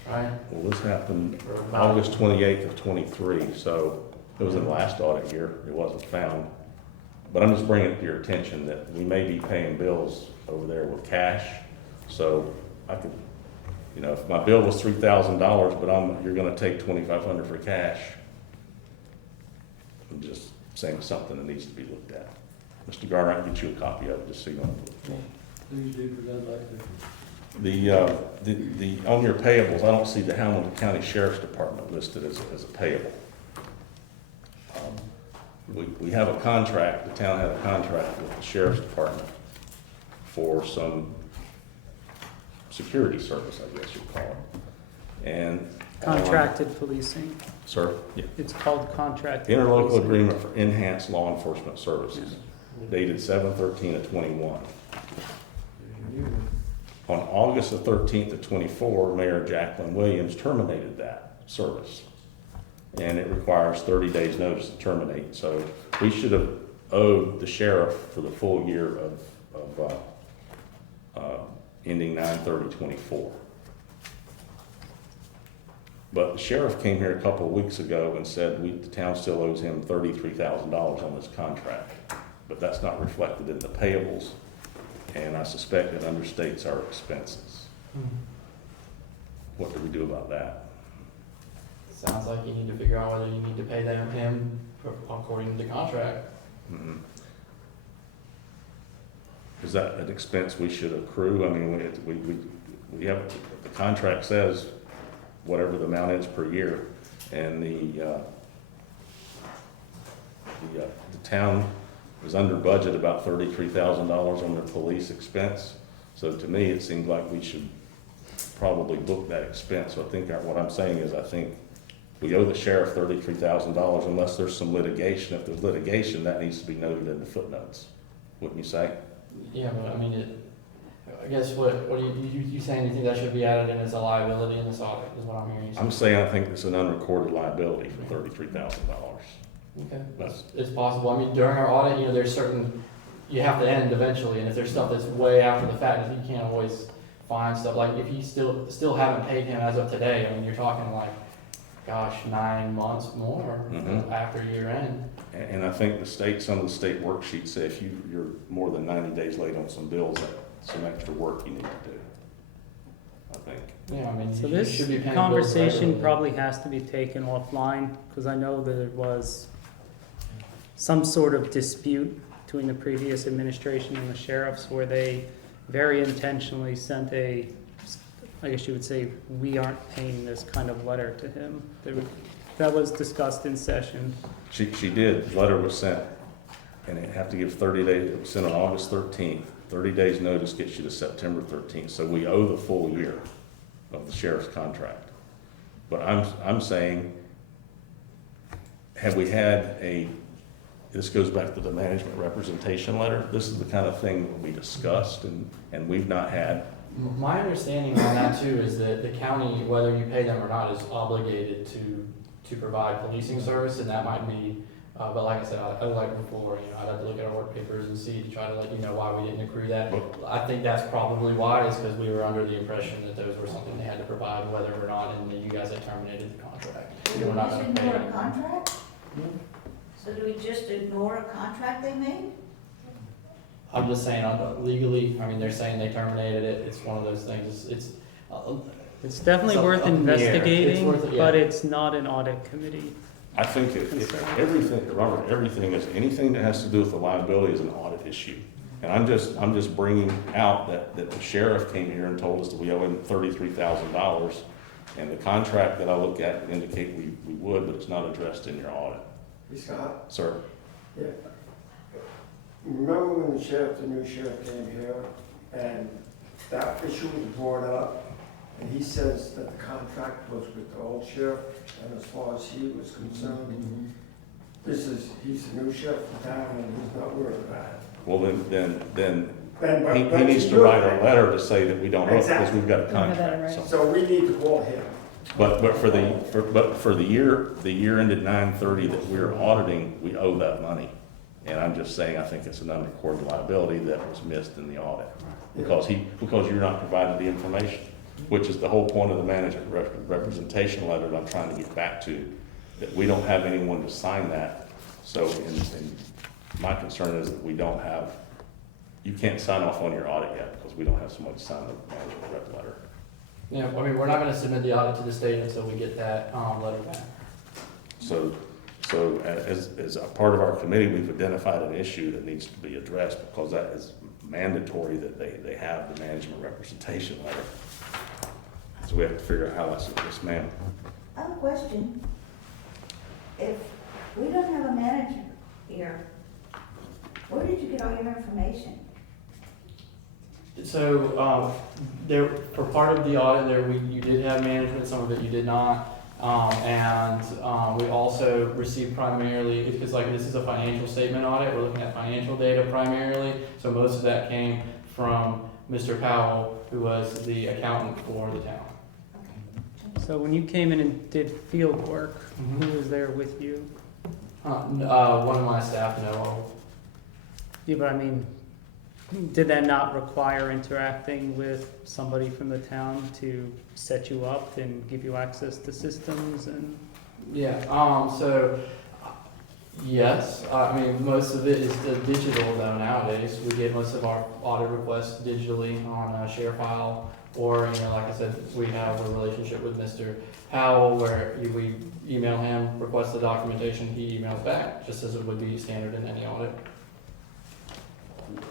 right? Well, this happened August 28th of 23, so it was in the last audit year. It wasn't found. But I'm just bringing it to your attention that we may be paying bills over there with cash. So I could, if my bill was $3,000, but you're going to take $2,500 for cash. I'm just saying something that needs to be looked at. Mr. Garner, I can get you a copy of it just so you know. Please do, because I'd like to. The on your payables, I don't see the Hamilton County Sheriff's Department listed as a payable. We have a contract, the town had a contract with the Sheriff's Department for some security service, I guess you'd call it. And Contracted policing. sir? Yeah. It's called contracted Interlocal policing. agreement for enhanced law enforcement services, dated 7/13/21. On August the 13th of 24, Mayor Jacqueline Williams terminated that service. And it requires 30 days notice to terminate. So we should have owed the sheriff for the full year of ending 9/30/24. But the sheriff came here a couple of weeks ago and said the town still owes him $33,000 on this contract. But that's not reflected in the payables, and I suspect it understates our expenses. What do we do about that? Sounds like you need to figure out whether you need to pay him according to the contract. Mm-hmm. Is that an expense we should accrue? I mean, we have, the contract says whatever the amount is per year, and the town is under budget about $33,000 on their police expense. So to me, it seems like we should probably book that expense. So I think what I'm saying is I think we owe the sheriff $33,000 unless there's some litigation. If there's litigation, that needs to be noted in the footnotes, wouldn't you say? Yeah, but I mean, I guess what are you saying? You think that should be added in as a liability in this audit? Is what I'm hearing you say. I'm saying I think it's an unrecorded liability for $33,000. Okay, it's possible. I mean, during our audit, there's certain, you have to end eventually, and if there's stuff that's way after the fact, you can't always find stuff. Like if you still haven't paid him as of today, I mean, you're talking like, gosh, 9 months more after year end. And I think some of the state worksheets say if you're more than 90 days late on some bills, that's some extra work you need to do, I think. Yeah, I mean, So you this should be paying bills conversation regularly. probably has to be taken offline, because I know that there was some sort of dispute between the previous administration and the sheriffs where they very intentionally sent I guess you would say, we aren't paying this kind of letter to him. That was discussed in session. She did. The letter was sent, and it have to give 30 days. It was sent on August 13th. 30 days notice gets you to September 13th. So we owe the full year of the sheriff's contract. But I'm saying, have we had this goes back to the management representation letter. This is the kind of thing that we discussed and we've not had. My understanding on that too is that the county, whether you pay them or not, is obligated to provide policing service, and that might be, but like I said, like before, I'd have to look at our work papers and see to try to let you know why we didn't accrue that. I think that's probably why, is because we were under the impression that those were something they had to provide whether or not, and that you guys had terminated the contract. Do We're we not just gonna pay ignore a them. contract? So do we just ignore a contract they made? I'm just saying, legally, I mean, they're saying they terminated it. It's one of those things, It's definitely It's worth up in the air. It's investigating, worth it, yeah. but it's not an audit committee. I think everything, Robert, anything that has to do with the liability is an audit issue. And I'm just bringing out that the sheriff came here and told us that we owe him $33,000. And the contract that I look at indicate we would, but it's not addressed in your audit. Hey, Scott? Sir? Yeah. Remember when the new sheriff came here and that issue was brought up? And he says that the contract was with the old sheriff, and as far as he was concerned, he's the new sheriff in town and he's not worried about it. Well, then But he needs to write a letter to say that we don't owe it because we've got a Don't have that contract. right. So- So we need to call him. But for the year ended 9/30 that we're auditing, we owe that money. And I'm just saying, I think it's an unrecorded liability that was missed in the audit. Because you're not providing the information, which is the whole point of the management representation letter that I'm trying to get back to, that we don't have anyone to sign that. So, and my concern is that you can't sign off on your audit yet because we don't have somebody to sign the management rep letter. Yeah, I mean, we're not gonna submit the audit to the state until we get that, letter back. So as a part of our committee, we've identified an issue that needs to be addressed because that is mandatory that they have the management representation letter. So we have to figure out how that's dismantled. I have a question. If we don't have a manager here, where did you get all your information? So, for part of the audit you did have management, some of it you did not. We also received primarily, because like this is a financial statement audit, we're looking at financial data primarily. So most of that came from Mr. Powell, who was the accountant for the town. So when you came in and did field work, who was there with you? One of my staff, no. Yeah, but I mean, did that not require interacting with somebody from the town to set you up and give you access to systems and? Yeah, yes, I mean, most of it is digital though nowadays. We get most of our audit requests digitally on ShareFile, or, like I said, we have a relationship with Mr. Powell where we email him, request the documentation, he emails back, just as it would be standard in any audit.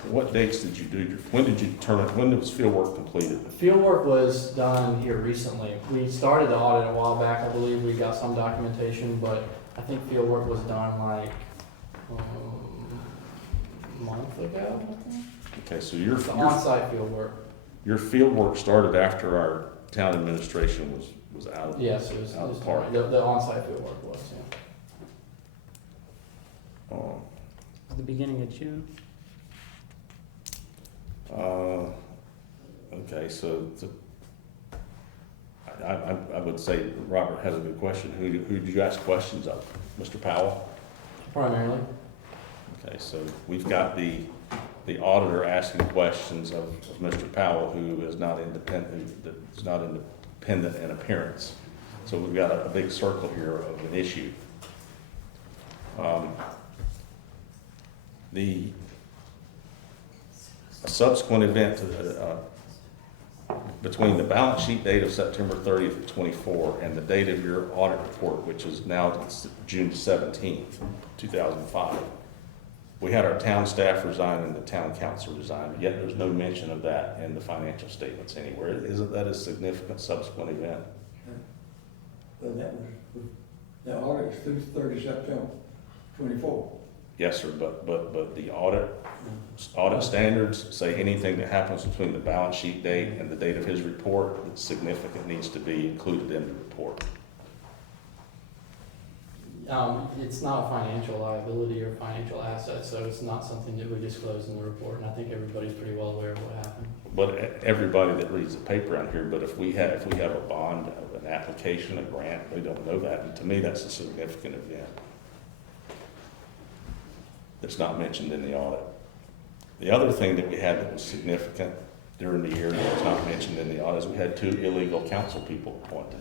What dates did you do? When was field work completed? Field work was done here recently. We started the audit a while back, I believe we got some documentation, but I think field work was done like a month ago. Okay, so The on-site field work. your field work started after our town administration was out of. Yes, it was Out of the park. the on-site field work was, yeah. The beginning of June. Okay, so I would say Robert has a good question. Who did you ask questions of? Mr. Powell? Primarily. Okay, so we've got the auditor asking questions of Mr. Powell, who is not independent in appearance. So we've got a big circle here of an issue. A subsequent event between the balance sheet date of September 30th of 24 and the date of your audit report, which is now June 17th, 2005, we had our town staff resign and the town council resign, yet there's no mention of that in the financial statements anywhere. Isn't that a significant subsequent event? Well, the audit is through 30 September 24. Yes, sir, but the audit standards say anything that happens between the balance sheet date and the date of his report that's significant needs to be included in the report. It's not a financial liability or financial asset, so it's not something that we disclose in the report, and I think everybody's pretty well aware of what happened. But everybody that reads the paper out here, but if we have a bond, an application, a grant, we don't know that, and to me, that's a significant event that's not mentioned in the audit. The other thing that we had that was significant during the year that was not mentioned in the audit is we had 2 illegal council people appointed.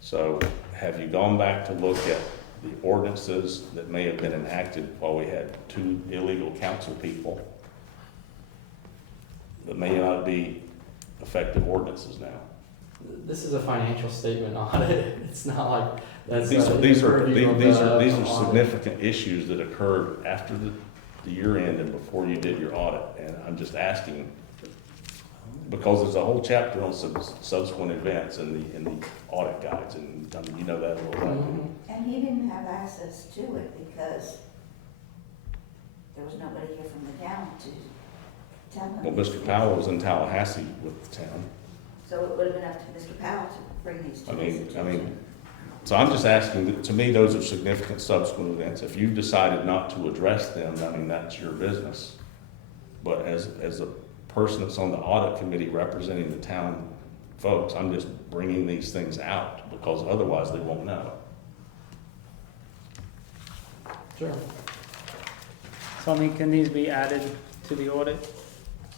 So have you gone back to look at the ordinances that may have been enacted while we had 2 illegal council people that may not be effective ordinances now? This is a financial statement audit. It's not like that's. These are audit. significant issues that occurred after the year end and before you did your audit. And I'm just asking, because there's a whole chapter on subsequent events in the audit guides, and I mean, you know that a little bit. And he didn't have access to it because there was nobody here from the town to tell him. Well, Mr. Powell was in Tallahassee with the town. So it would have been up to Mr. Powell to bring these to his attention. So I'm just asking, to me, those are significant subsequent events. If you decided not to address them, I mean, that's your business. But as a person that's on the audit committee representing the town folks, I'm just bringing these things out because otherwise they won't know. Sure. So I mean, can these be added to the audit?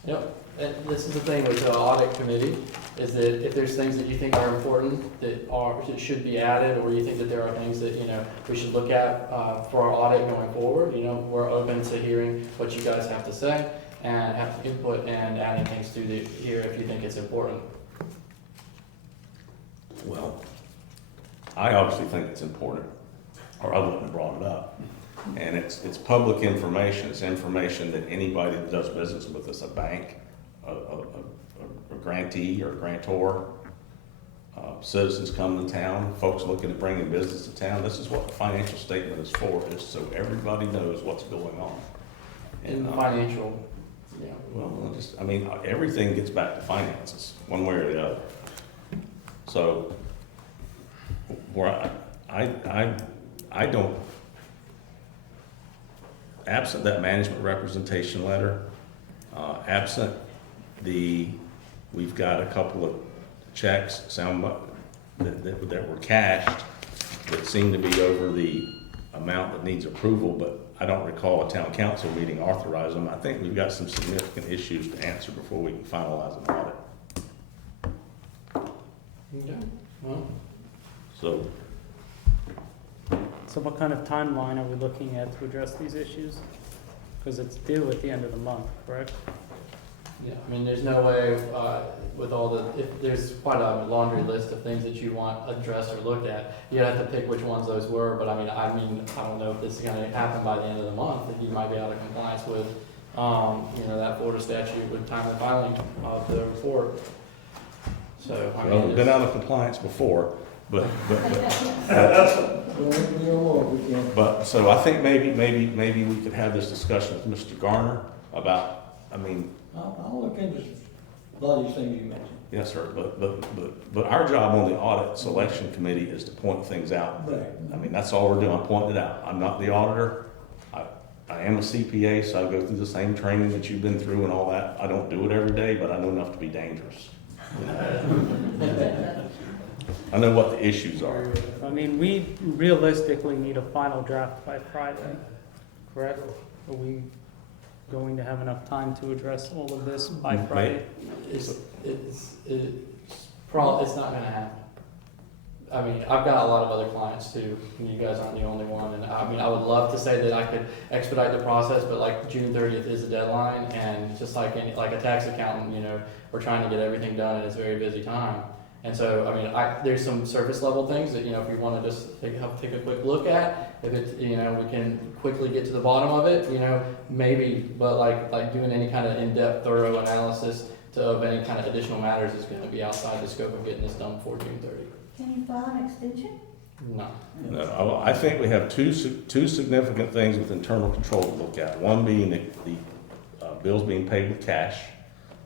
Yep. And this is the thing with the audit committee, is that if there's things that you think are important that should be added, or you think that there are things that, you know, we should look at for our audit going forward, you know, we're open to hearing what you guys have to say and have to input and adding things to here if you think it's important. Well, I obviously think it's important, or I wouldn't have brought it up. And it's public information. It's information that anybody that does business with us, a bank, a grantee or grantor, citizens come to town, folks looking at bringing business to town. This is what the financial statement is for, is so everybody knows what's going on. In the financial, yeah. Well, I mean, everything gets back to finances, one way or the other. So, where I don't, absent that management representation letter, absent we've got a couple of checks that were cashed that seem to be over the amount that needs approval, but I don't recall a town council meeting authorizing them. I think we've got some significant issues to answer before we can finalize an audit. Okay. Well, So, So what kind of timeline are we looking at to address these issues? Because it's due at the end of the month, correct? yeah, I mean, there's no way, with all if there's quite a laundry list of things that you want addressed or looked at, you have to pick which ones those were, but I don't know if this is gonna happen by the end of the month, that you might be out of compliance with, that Florida statute with timely filing of the report. So, I mean. we've been out of compliance before, but so I think maybe we could have this discussion with Mr. Garner about, I'll look into a lot of these things you mentioned. yes, sir, but our job on the audit selection committee is to point things out. Right. I mean, that's all we're doing, I'm pointing it out. I'm not the auditor. I am a CPA, so I go through the same training that you've been through and all that. I don't do it every day, but I know enough to be dangerous. I know what the issues are. I mean, we realistically need a final draft by Friday, correct? Are we going to have enough time to address all of this by Friday? It's not gonna happen. I mean, I've got a lot of other clients too, and you guys aren't the only one, and I would love to say that I could expedite the process, but like June 30th is the deadline, and just like a tax accountant, we're trying to get everything done, and it's a very busy time. And so, there's some surface level things that, if you want to just take a quick look at, if it's, we can quickly get to the bottom of it, maybe, but like doing any kind of in-depth, thorough analysis of any kind of additional matters is going to be outside the scope of getting this done before June 30. Can you file an extension? No. No, I think we have two significant things with internal control to look at. One being the bills being paid with cash,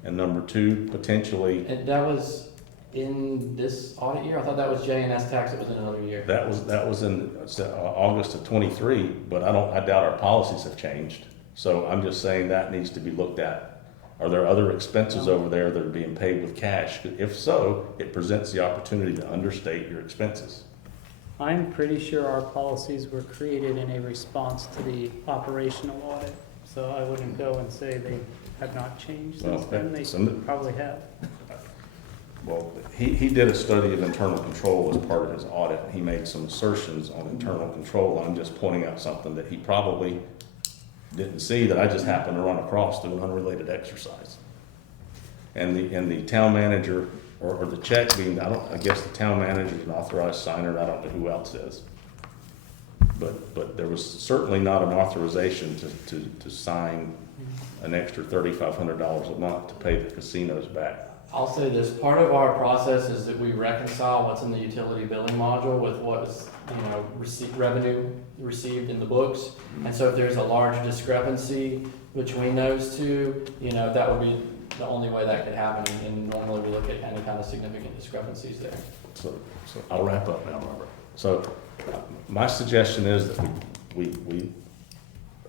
and number two, potentially. And that was in this audit year? I thought that was J&S tax, it was in another year. That was in August of '23, but I doubt our policies have changed. So I'm just saying that needs to be looked at. Are there other expenses over there that are being paid with cash? If so, it presents the opportunity to understate your expenses. I'm pretty sure our policies were created in a response to the operational audit, so I wouldn't go and say they have not changed since then. They probably have. Well, he did a study of internal control as part of his audit. He made some assertions on internal control. I'm just pointing out something that he probably didn't see that I just happened to run across through an unrelated exercise. And the town manager, or the check being, I guess the town manager is an authorized signer, I don't know who else is. But there was certainly not an authorization to sign an extra $3,500 a month to pay the casinos back. I'll say this, part of our process is that we reconcile what's in the utility billing module with what is, revenue received in the books. And so if there's a large discrepancy between those two, that would be the only way that could happen. And normally we look at any kind of significant discrepancies there. So I'll wrap up now, Robert. So my suggestion is that we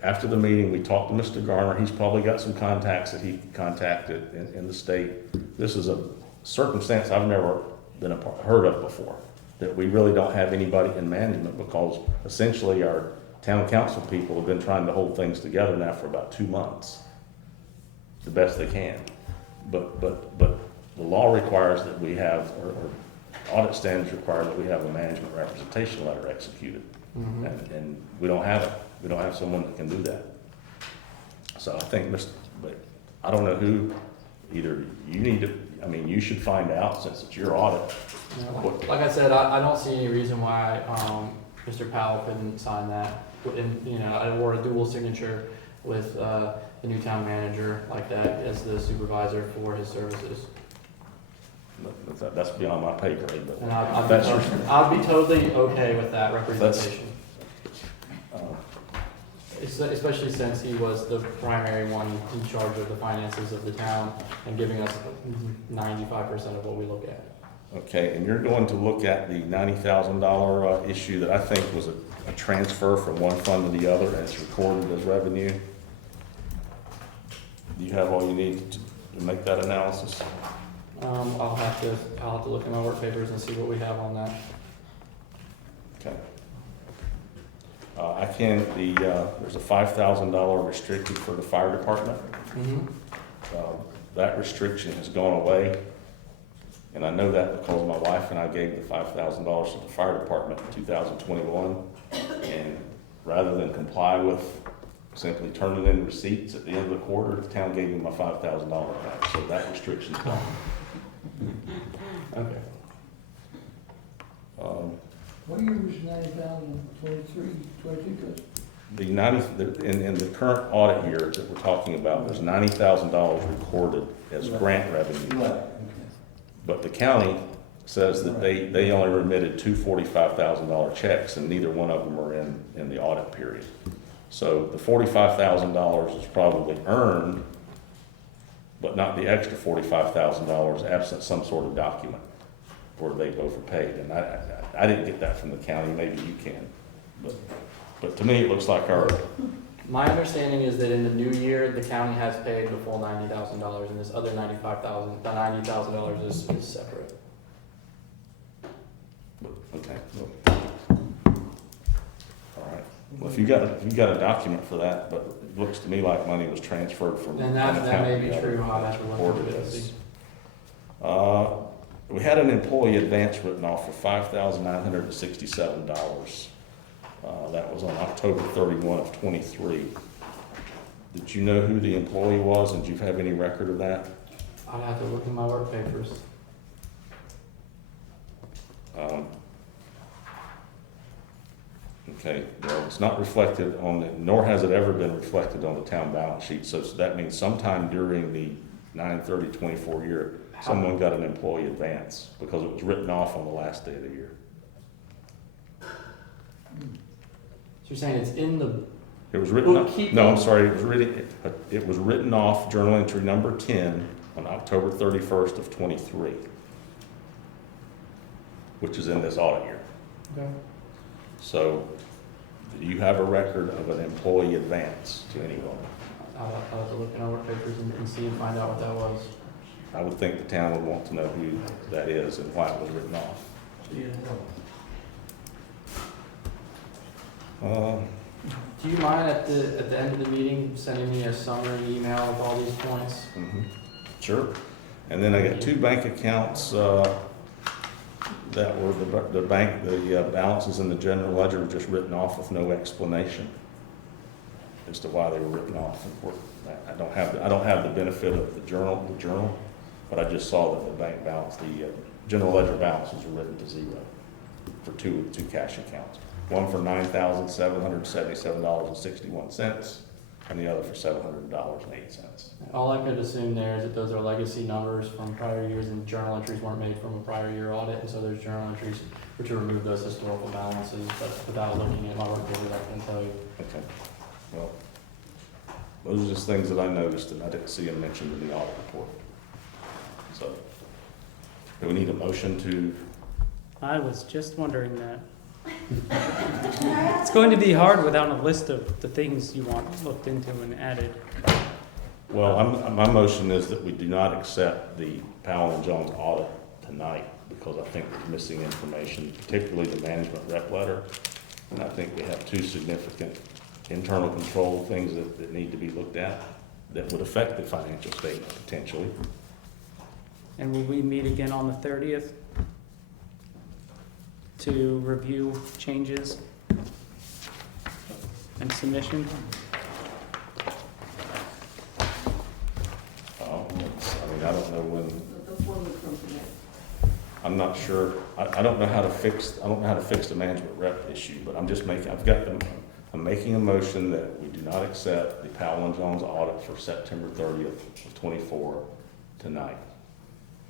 after the meeting, we talked to Mr. Garner. He's probably got some contacts that he contacted in the state. This is a circumstance I've never been heard of before, that we really don't have anybody in management, because essentially our town council people have been trying to hold things together now for about 2 months, the best they can. But the law requires that we have, or audit standards require that we have a management representation letter executed. Mm-hmm. And we don't have it. We don't have someone that can do that. So I think, but I don't know who, either you need to, you should find out, since it's your audit. Like I said, I don't see any reason why Mr. Powell couldn't sign that. I wore a dual signature with the new town manager like that as the supervisor for his services. That's beyond my pay grade, but And I'd be totally okay with that representation. Especially since he was the primary one in charge of the finances of the town and giving us 95% of what we look at. Okay, and you're going to look at the $90,000 issue that I think was a transfer from one fund to the other, and it's recorded as revenue. Do you have all you need to make that analysis? I'll have to look in my work papers and see what we have on that. Okay. There's a $5,000 restricted for the fire department. Mm-hmm. That restriction has gone away, and I know that because my wife and I gave the $5,000 to the fire department in 2021, and rather than comply with simply turning in receipts at the end of the quarter, the town gave me my $5,000 back, so that restriction's gone. Okay. What year was 2023, 22? In the current audit year that we're talking about, there's $90,000 recorded as grant revenue. Right, okay. But the county says that they only remitted two $45,000 checks, and neither one of them are in the audit period. So the $45,000 is probably earned, but not the extra $45,000 absent some sort of document where they both are paid. And I didn't get that from the county, maybe you can. But to me, it looks like My understanding is that in the new year, the county has paid the full $90,000, and this other $95,000, the $90,000 is separate. Okay. All right. Well, if you got a document for that, but it looks to me like money was transferred from And one that account may to be the other. true, I'll have to look into it. Reported as. We had an employee advance written off for $5,967. That was on October 31 of 23. Did you know who the employee was, and do you have any record of that? I'd have to look in my work papers. Okay, well, it's not reflected on nor has it ever been reflected on the town balance sheet. So that means sometime during the 9/30/24 year, someone got an employee advance because it was written off on the last day of the year. So you're saying it's in the, It was written off. Bookkeeping. No, I'm sorry. It was written off, journal entry number 10, on October 31st of 23. which is in this audit year. Okay. So, do you have a record of an employee advance to anyone? I'll have to look in our work papers and see and find out what that was. I would think the town would want to know who that is and why it was written off. Do you mind at the end of the meeting sending me a summary email with all these points? Sure. And then I got 2 bank accounts that were the balances in the general ledger were just written off with no explanation as to why they were written off. I don't have the benefit of the journal, but I just saw that the bank balance, the general ledger balances were written to 0 for two cash accounts. One for $9,777.61, and the other for $700.08. All I could assume there is that those are legacy numbers from prior years and journal entries weren't made from a prior year audit, and so there's journal entries which will remove those historical balances, but without looking at my work papers, I can tell you. Okay. Well, those are just things that I noticed and I didn't see them mentioned in the audit report. So, do we need a motion to? I was just wondering that. It's going to be hard without a list of the things you want looked into and added. Well, my motion is that we do not accept the Powell and Jones audit tonight because I think there's missing information, particularly the management rep letter. And I think we have 2 significant internal control things that need to be looked at that would affect the financial statement potentially. And will we meet again on the 30th to review changes and submission? I don't know when. I'm not sure. I don't know how to fix. I don't know how to fix the management rep issue. But I'm just making. I'm making a motion that we do not accept the Powell and Jones audit for September 30th of 24 tonight.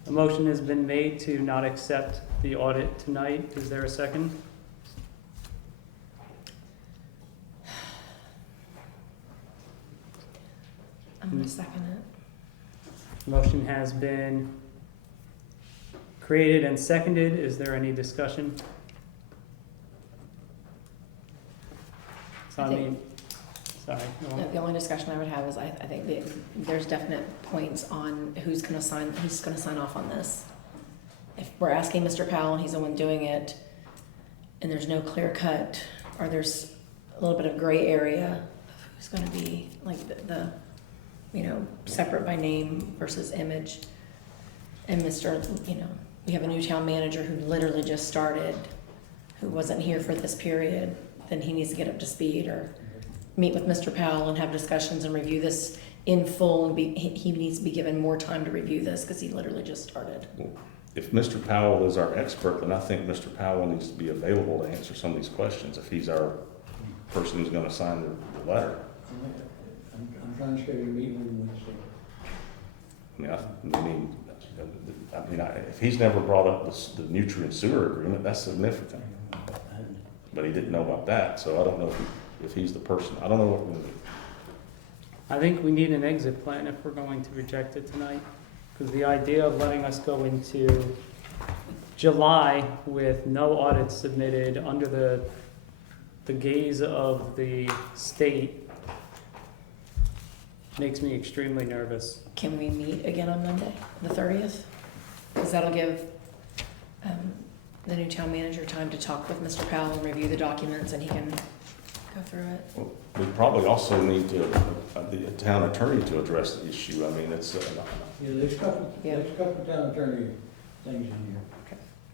A motion has been made to not accept the audit tonight. Is there a second? I'm gonna second it. Motion has been created and seconded. Is there any discussion? So I mean, sorry. go on. The only discussion I would have is I think there's definite points on who's gonna sign off on this. If we're asking Mr. Powell and he's the one doing it, and there's no clear cut, or there's a little bit of gray area of who's gonna be like the separate by name versus image. And we have a new town manager who literally just started, who wasn't here for this period, then he needs to get up to speed or meet with Mr. Powell and have discussions and review this in full. And he needs to be given more time to review this because he literally just started. If Mr. Powell is our expert, then I think Mr. Powell needs to be available to answer some of these questions if he's our person who's going to sign the letter. I'm trying to schedule a meeting with him Wednesday. If he's never brought up the nutrient sewer agreement, that's significant. But he didn't know about that, so I don't know if he's the person. I don't know what we're going to do. I think we need an exit plan if we're going to reject it tonight. Because the idea of letting us go into July with no audits submitted under the gaze of the state makes me extremely nervous. Can we meet again on Monday, the 30th? Because that'll give the new town manager time to talk with Mr. Powell and review the documents, and he can go through it. Well, we probably also need the town attorney to address the issue. I mean, it's There's a couple town attorney things in here.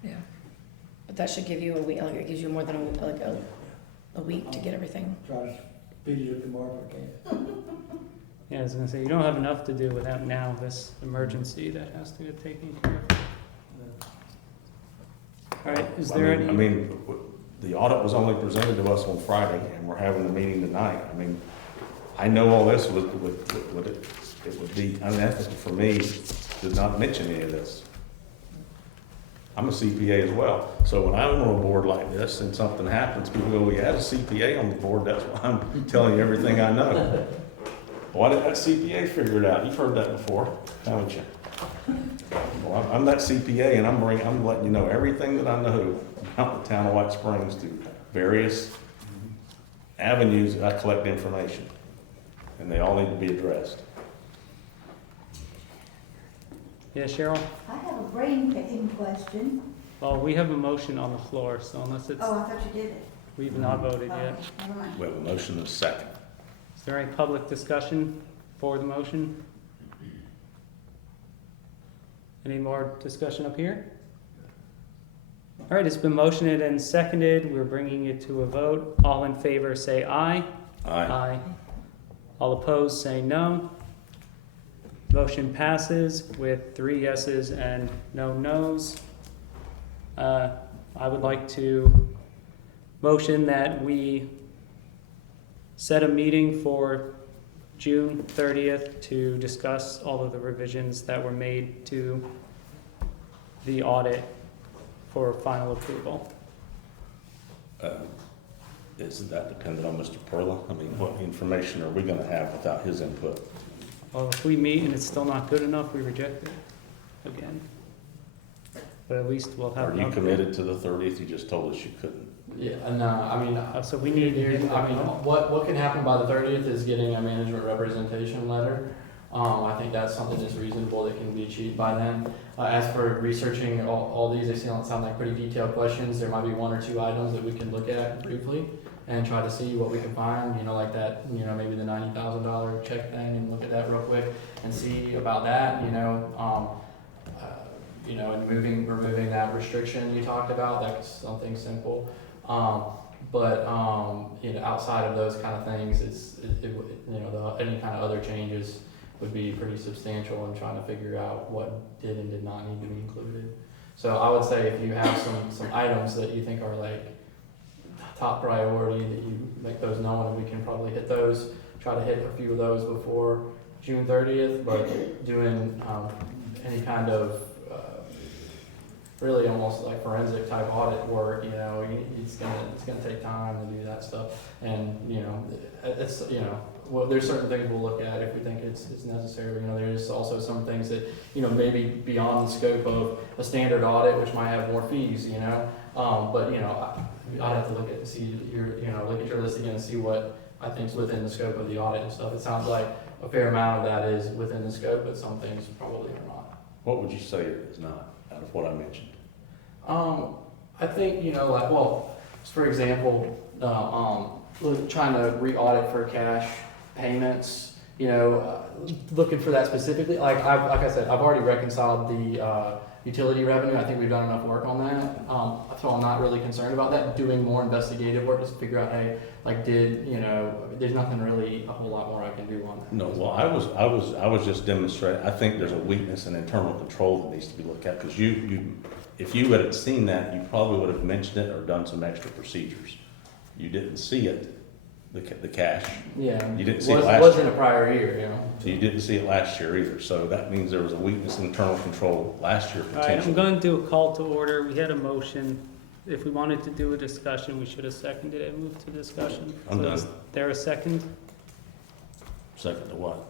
Yeah. But that should give you a week, it gives you more than a week to get everything. Try to speed it up tomorrow if I can. Yeah, I was gonna say, you don't have enough to do without now this emergency that has to get taken care of. All right, is there any? I mean, the audit was only presented to us on Friday, and we're having the meeting tonight. I mean, I know all this it would be unethical for me to not mention any of this. I'm a CPA as well, so when I'm on a board like this and something happens, people go, "We had a CPA on the board." That's why I'm telling you everything I know. Why did that CPA figure it out? You've heard that before, haven't you? simple. I'm that CPA, and I'm letting you know everything that I know about the town of White Springs through various avenues that I collect information, and they all need to be addressed. Yeah, Cheryl? I have a brain picking question. Well, we have a motion on the floor, so unless it's, Oh, I thought you did it. we've not voted Oh, yet. never mind. We have a motion and a second. Is there any public discussion for the motion? Any more discussion up here? All right, it's been motioned and seconded. We're bringing it to a vote. All in favor, say aye. Aye. All opposed, say no. Motion passes with 3 yeses and no nos. I would like to motion that we set a meeting for June 30th to discuss all of the revisions that were made to the audit for final approval. Isn't that dependent on Mr. Purlow? I mean, what information are we gonna have without his input? Well, if we meet and it's still not good enough, we reject it again. But at least we'll have. Are you committed to the 30th? You just told us you couldn't. Yeah, no, I mean, So we need. I mean, what can happen by the 30th is getting a management representation letter. I think that's something that's reasonable that can be achieved by then. As for researching all these, they sound like pretty detailed questions. There might be 1 or 2 items that we can look at briefly and try to see what we can find, like that, maybe the $90,000 check thing, and look at that real quick and see about that, and removing that restriction you talked about. That's something simple. But outside of those kind of things, any kind of other changes would be pretty substantial in trying to figure out what did and did not need to be included. So I would say if you have some items that you think are like top priority, that you make those known, and we can probably hit those, try to hit a few of those before June 30th, but doing any kind of really almost like forensic type audit work, it's gonna take time to do that stuff, and it's there's certain things we'll look at if we think it's necessary. There's also some things that maybe beyond the scope of a standard audit, which might have more fees, but I'd have to look at your list again and see what I think is within the scope of the audit and stuff. It sounds like a fair amount of that is within the scope, but some things probably are not. What would you say it is not, out of what I mentioned? I think, for example, trying to re-audit for cash payments, looking for that specifically. Like I said, I've already reconciled the utility revenue. I think we've done enough work on that. So I'm not really concerned about that. Doing more investigative work just to figure out, hey, there's nothing really a whole lot more I can do on that. No, well, I was just demonstrating. I think there's a weakness in internal control that needs to be looked at, because if you had seen that, you probably would have mentioned it or done some extra procedures. You didn't see it, the cash. Yeah, you didn't see it last wasn't year. A prior year, So you didn't see it last year either. So that means there was a weakness in internal control last year All right, potentially. I'm going to do a call to order. We had a motion. If we wanted to do a discussion, we should have seconded it and moved to discussion. I'm done. Is there a second Second to what?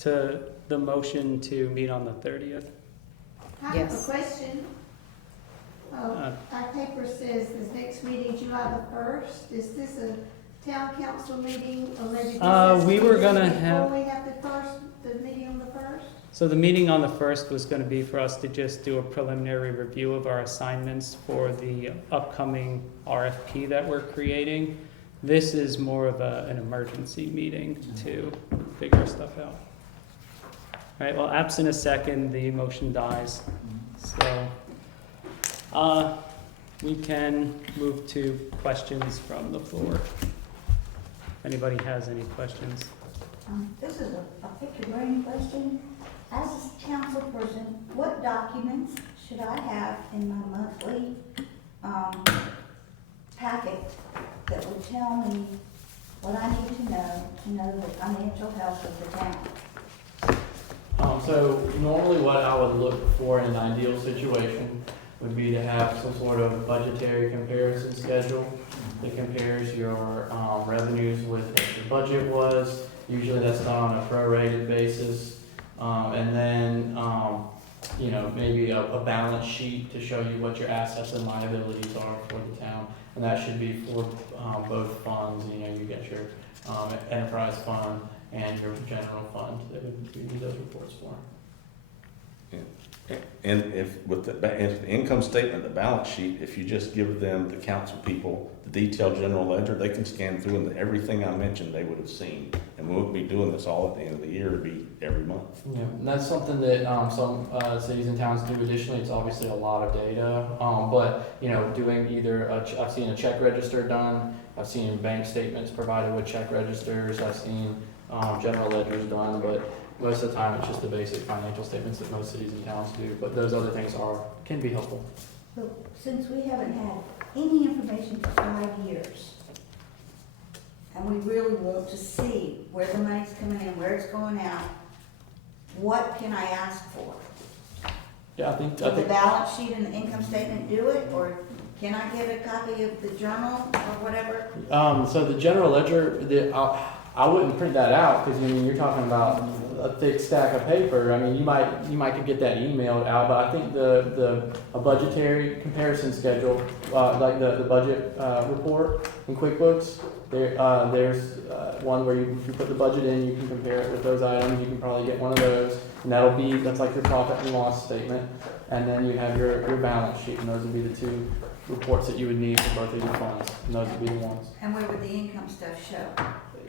to the motion to meet on the 30th? I have Yes. a question. Our paper says this next meeting, July the 1st. Is this a town council meeting, or maybe this we were gonna have- before we have the meeting on the 1st? So the meeting on the 1st was going to be for us to just do a preliminary review of our assignments for the upcoming RFP that we're creating. This is more of an emergency meeting to figure stuff out. All right, well, absent a second, the motion dies. So we can move to questions from the floor. If anybody has any questions. This is a pick your brain question. As a council person, what documents should I have in my monthly packet that would tell me what I need to know the financial health of the town? So normally what I would look for in an ideal situation would be to have some sort of budgetary comparison schedule that compares your revenues with what your budget was. Usually that's done on a prorated basis. And then you know, maybe a balance sheet to show you what your assets and liabilities are for the town. And that should be for both funds, you know, you get your enterprise fund and your general fund that we need those reports for. And if with if the income statement, the balance sheet, if you just give them, the council people, the detailed general ledger, they can scan through and everything I mentioned, they would have seen. And we won't be doing this all at the end of the year, it'd be every month. Yeah, and that's something that some cities and towns do additionally. It's obviously a lot of data, but you know, doing either I've seen a check register done, I've seen bank statements provided with check registers, I've seen general ledgers done, but most of the time it's just the basic financial statements that most cities and towns do. But those other things can be helpful. So since we haven't had any information for 5 years, and we really want to see where the money's coming in, where it's going out, what can I ask for? Yeah, I think Will the balance sheet and the income statement do it, or can I get a copy of the journal or whatever? so the general ledger, I wouldn't print that out because I mean you're talking about a thick stack of paper. I mean you might could get that emailed out, but I think a budgetary comparison schedule, like the budget report in QuickBooks, there's one where you put the budget in, you can compare it with those items. You can probably get one of those, and that's like your profit and loss statement, and then you have your balance sheet, and those would be the two reports that you would need for both of your funds, and those would be the ones. And where would the income stuff show?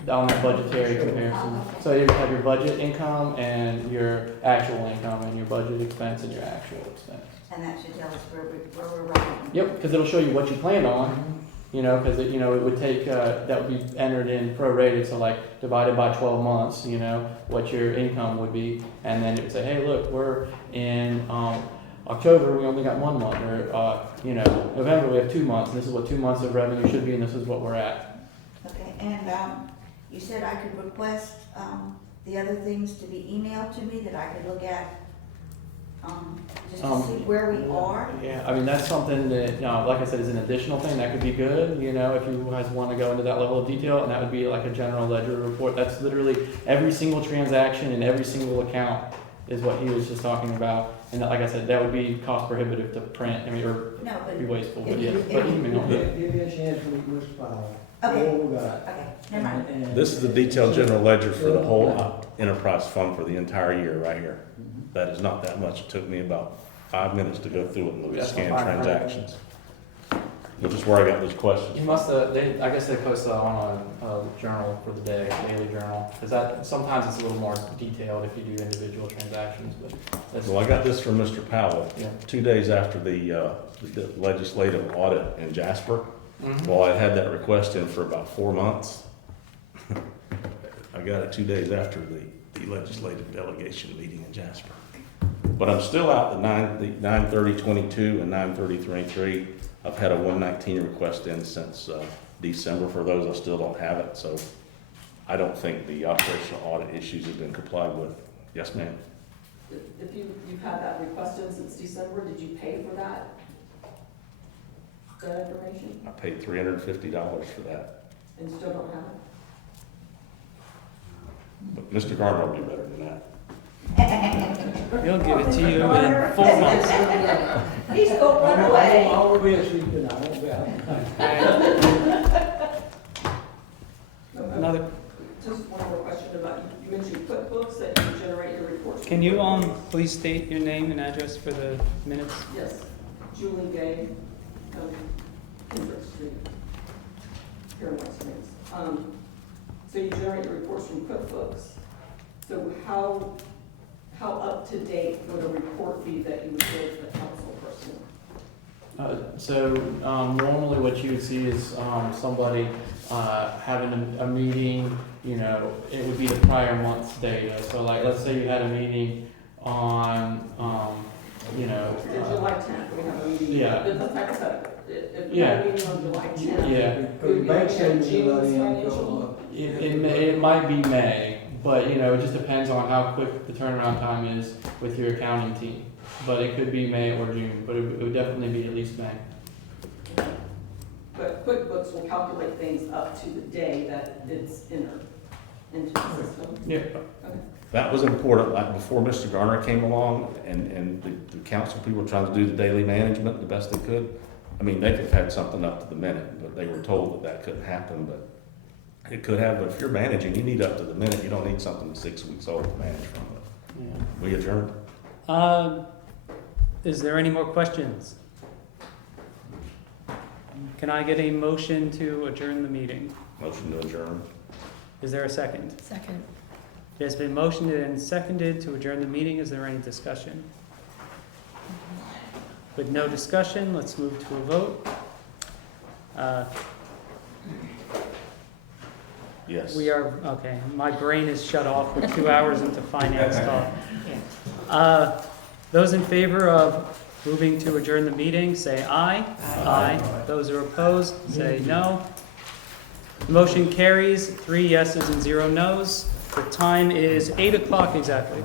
On that budgetary comparison. So you have your budget income and your actual income and your budget expense and your actual expense. And that should tell us where we're running. Yep, because it'll show you what you planned on, you know, because it would take, that would be entered in prorated, so like divided by 12 months, you know, what your income would be. And then it would say, hey, look, we're in October, we only got 1 month, or, November, we have 2 months, and this is what 2 months of revenue should be, and this is what we're at. Okay, and you said I could request the other things to be emailed to me that I could look at, just to see where we are? Yeah, I mean, that's something that, like I said, is an additional thing that could be good, you know, if you guys want to go into that level of detail, and that would be like a general ledger report. That's literally every single transaction and every single account is what he was just talking about. And like I said, that would be cost prohibitive to print, I mean, or No, but. be wasteful, but if yes, you- but if you- email. Give me a chance to meet Mr. Powell. Okay. Oh, God. Okay, never mind. And- This is the detailed general ledger for the whole enterprise fund for the entire year right here. That is not that much. It took me about 5 minutes to go through it and look at That's scan fine. transactions. Which is where I got those questions. You must have, I guess they post that on a journal for the day, daily journal, because that, sometimes it's a little more detailed if you do individual transactions, but that's. Well, I got this from Mr. Powell Yeah. 2 days after the legislative audit in Jasper. Mhm. Well, I had that request in for about 4 months. I got it 2 days after the legislative delegation meeting in Jasper. But I'm still out the 9/30/22 and 9/30/23. I've had a 119 request in since December. For those, I still don't have it, so I don't think the operational audit issues have been complied with. Yes, ma'am? If you've had that request in since December, did you pay for that information, I paid $350 for that. and still don't have it? But Mr. Garner will do better than that. He'll give it to you in 4 months. He's gonna run away. I'll be a secret, I won't be out. Another, Just one more question about, you mentioned QuickBooks, that you generate your reports. can you, please state your name and address for the minutes? Yes, Julie Gay, Kendrick Street, here in West Springs. So you generate your reports from QuickBooks. So how up to date would a report be that you would give the council person? Normally what you would see is somebody having a meeting, you know, it would be the prior month's data. So like, let's say you had a meeting on, July 10th, we have a meeting. Yeah. That's hypothetical. If we Yeah. have a meeting on July 10th. Yeah, Because bank statements are June's not in financial. it might be May, but you know, it just depends on how quick the turnaround time is with your accounting team. But it could be May or June, but it would definitely be at least May. But QuickBooks will calculate things up to the day that it's entered into the system. Yeah. Okay. That was important, like before Mr. Garner came along and the council people were trying to do the daily management the best they could. I mean, they could have had something up to the minute, but they were told that that couldn't happen, but it could have. But if you're managing, you need up to the minute. You don't need something that's 6 weeks old to manage from it. Yeah. We adjourned. Is there any more questions? Can I get a motion to adjourn the meeting? Motion to adjourn. Is there a second? Second. It has been motioned and seconded to adjourn the meeting. Is there any discussion? With no discussion, let's move to a vote. Yes. We are, okay, my brain is shut off with 2 hours into finance talk. Those in favor of moving to adjourn the meeting, say aye. Aye. Those who are opposed, say no. Motion carries, 3 yeses and 0 nos. The time is 8 o'clock exactly.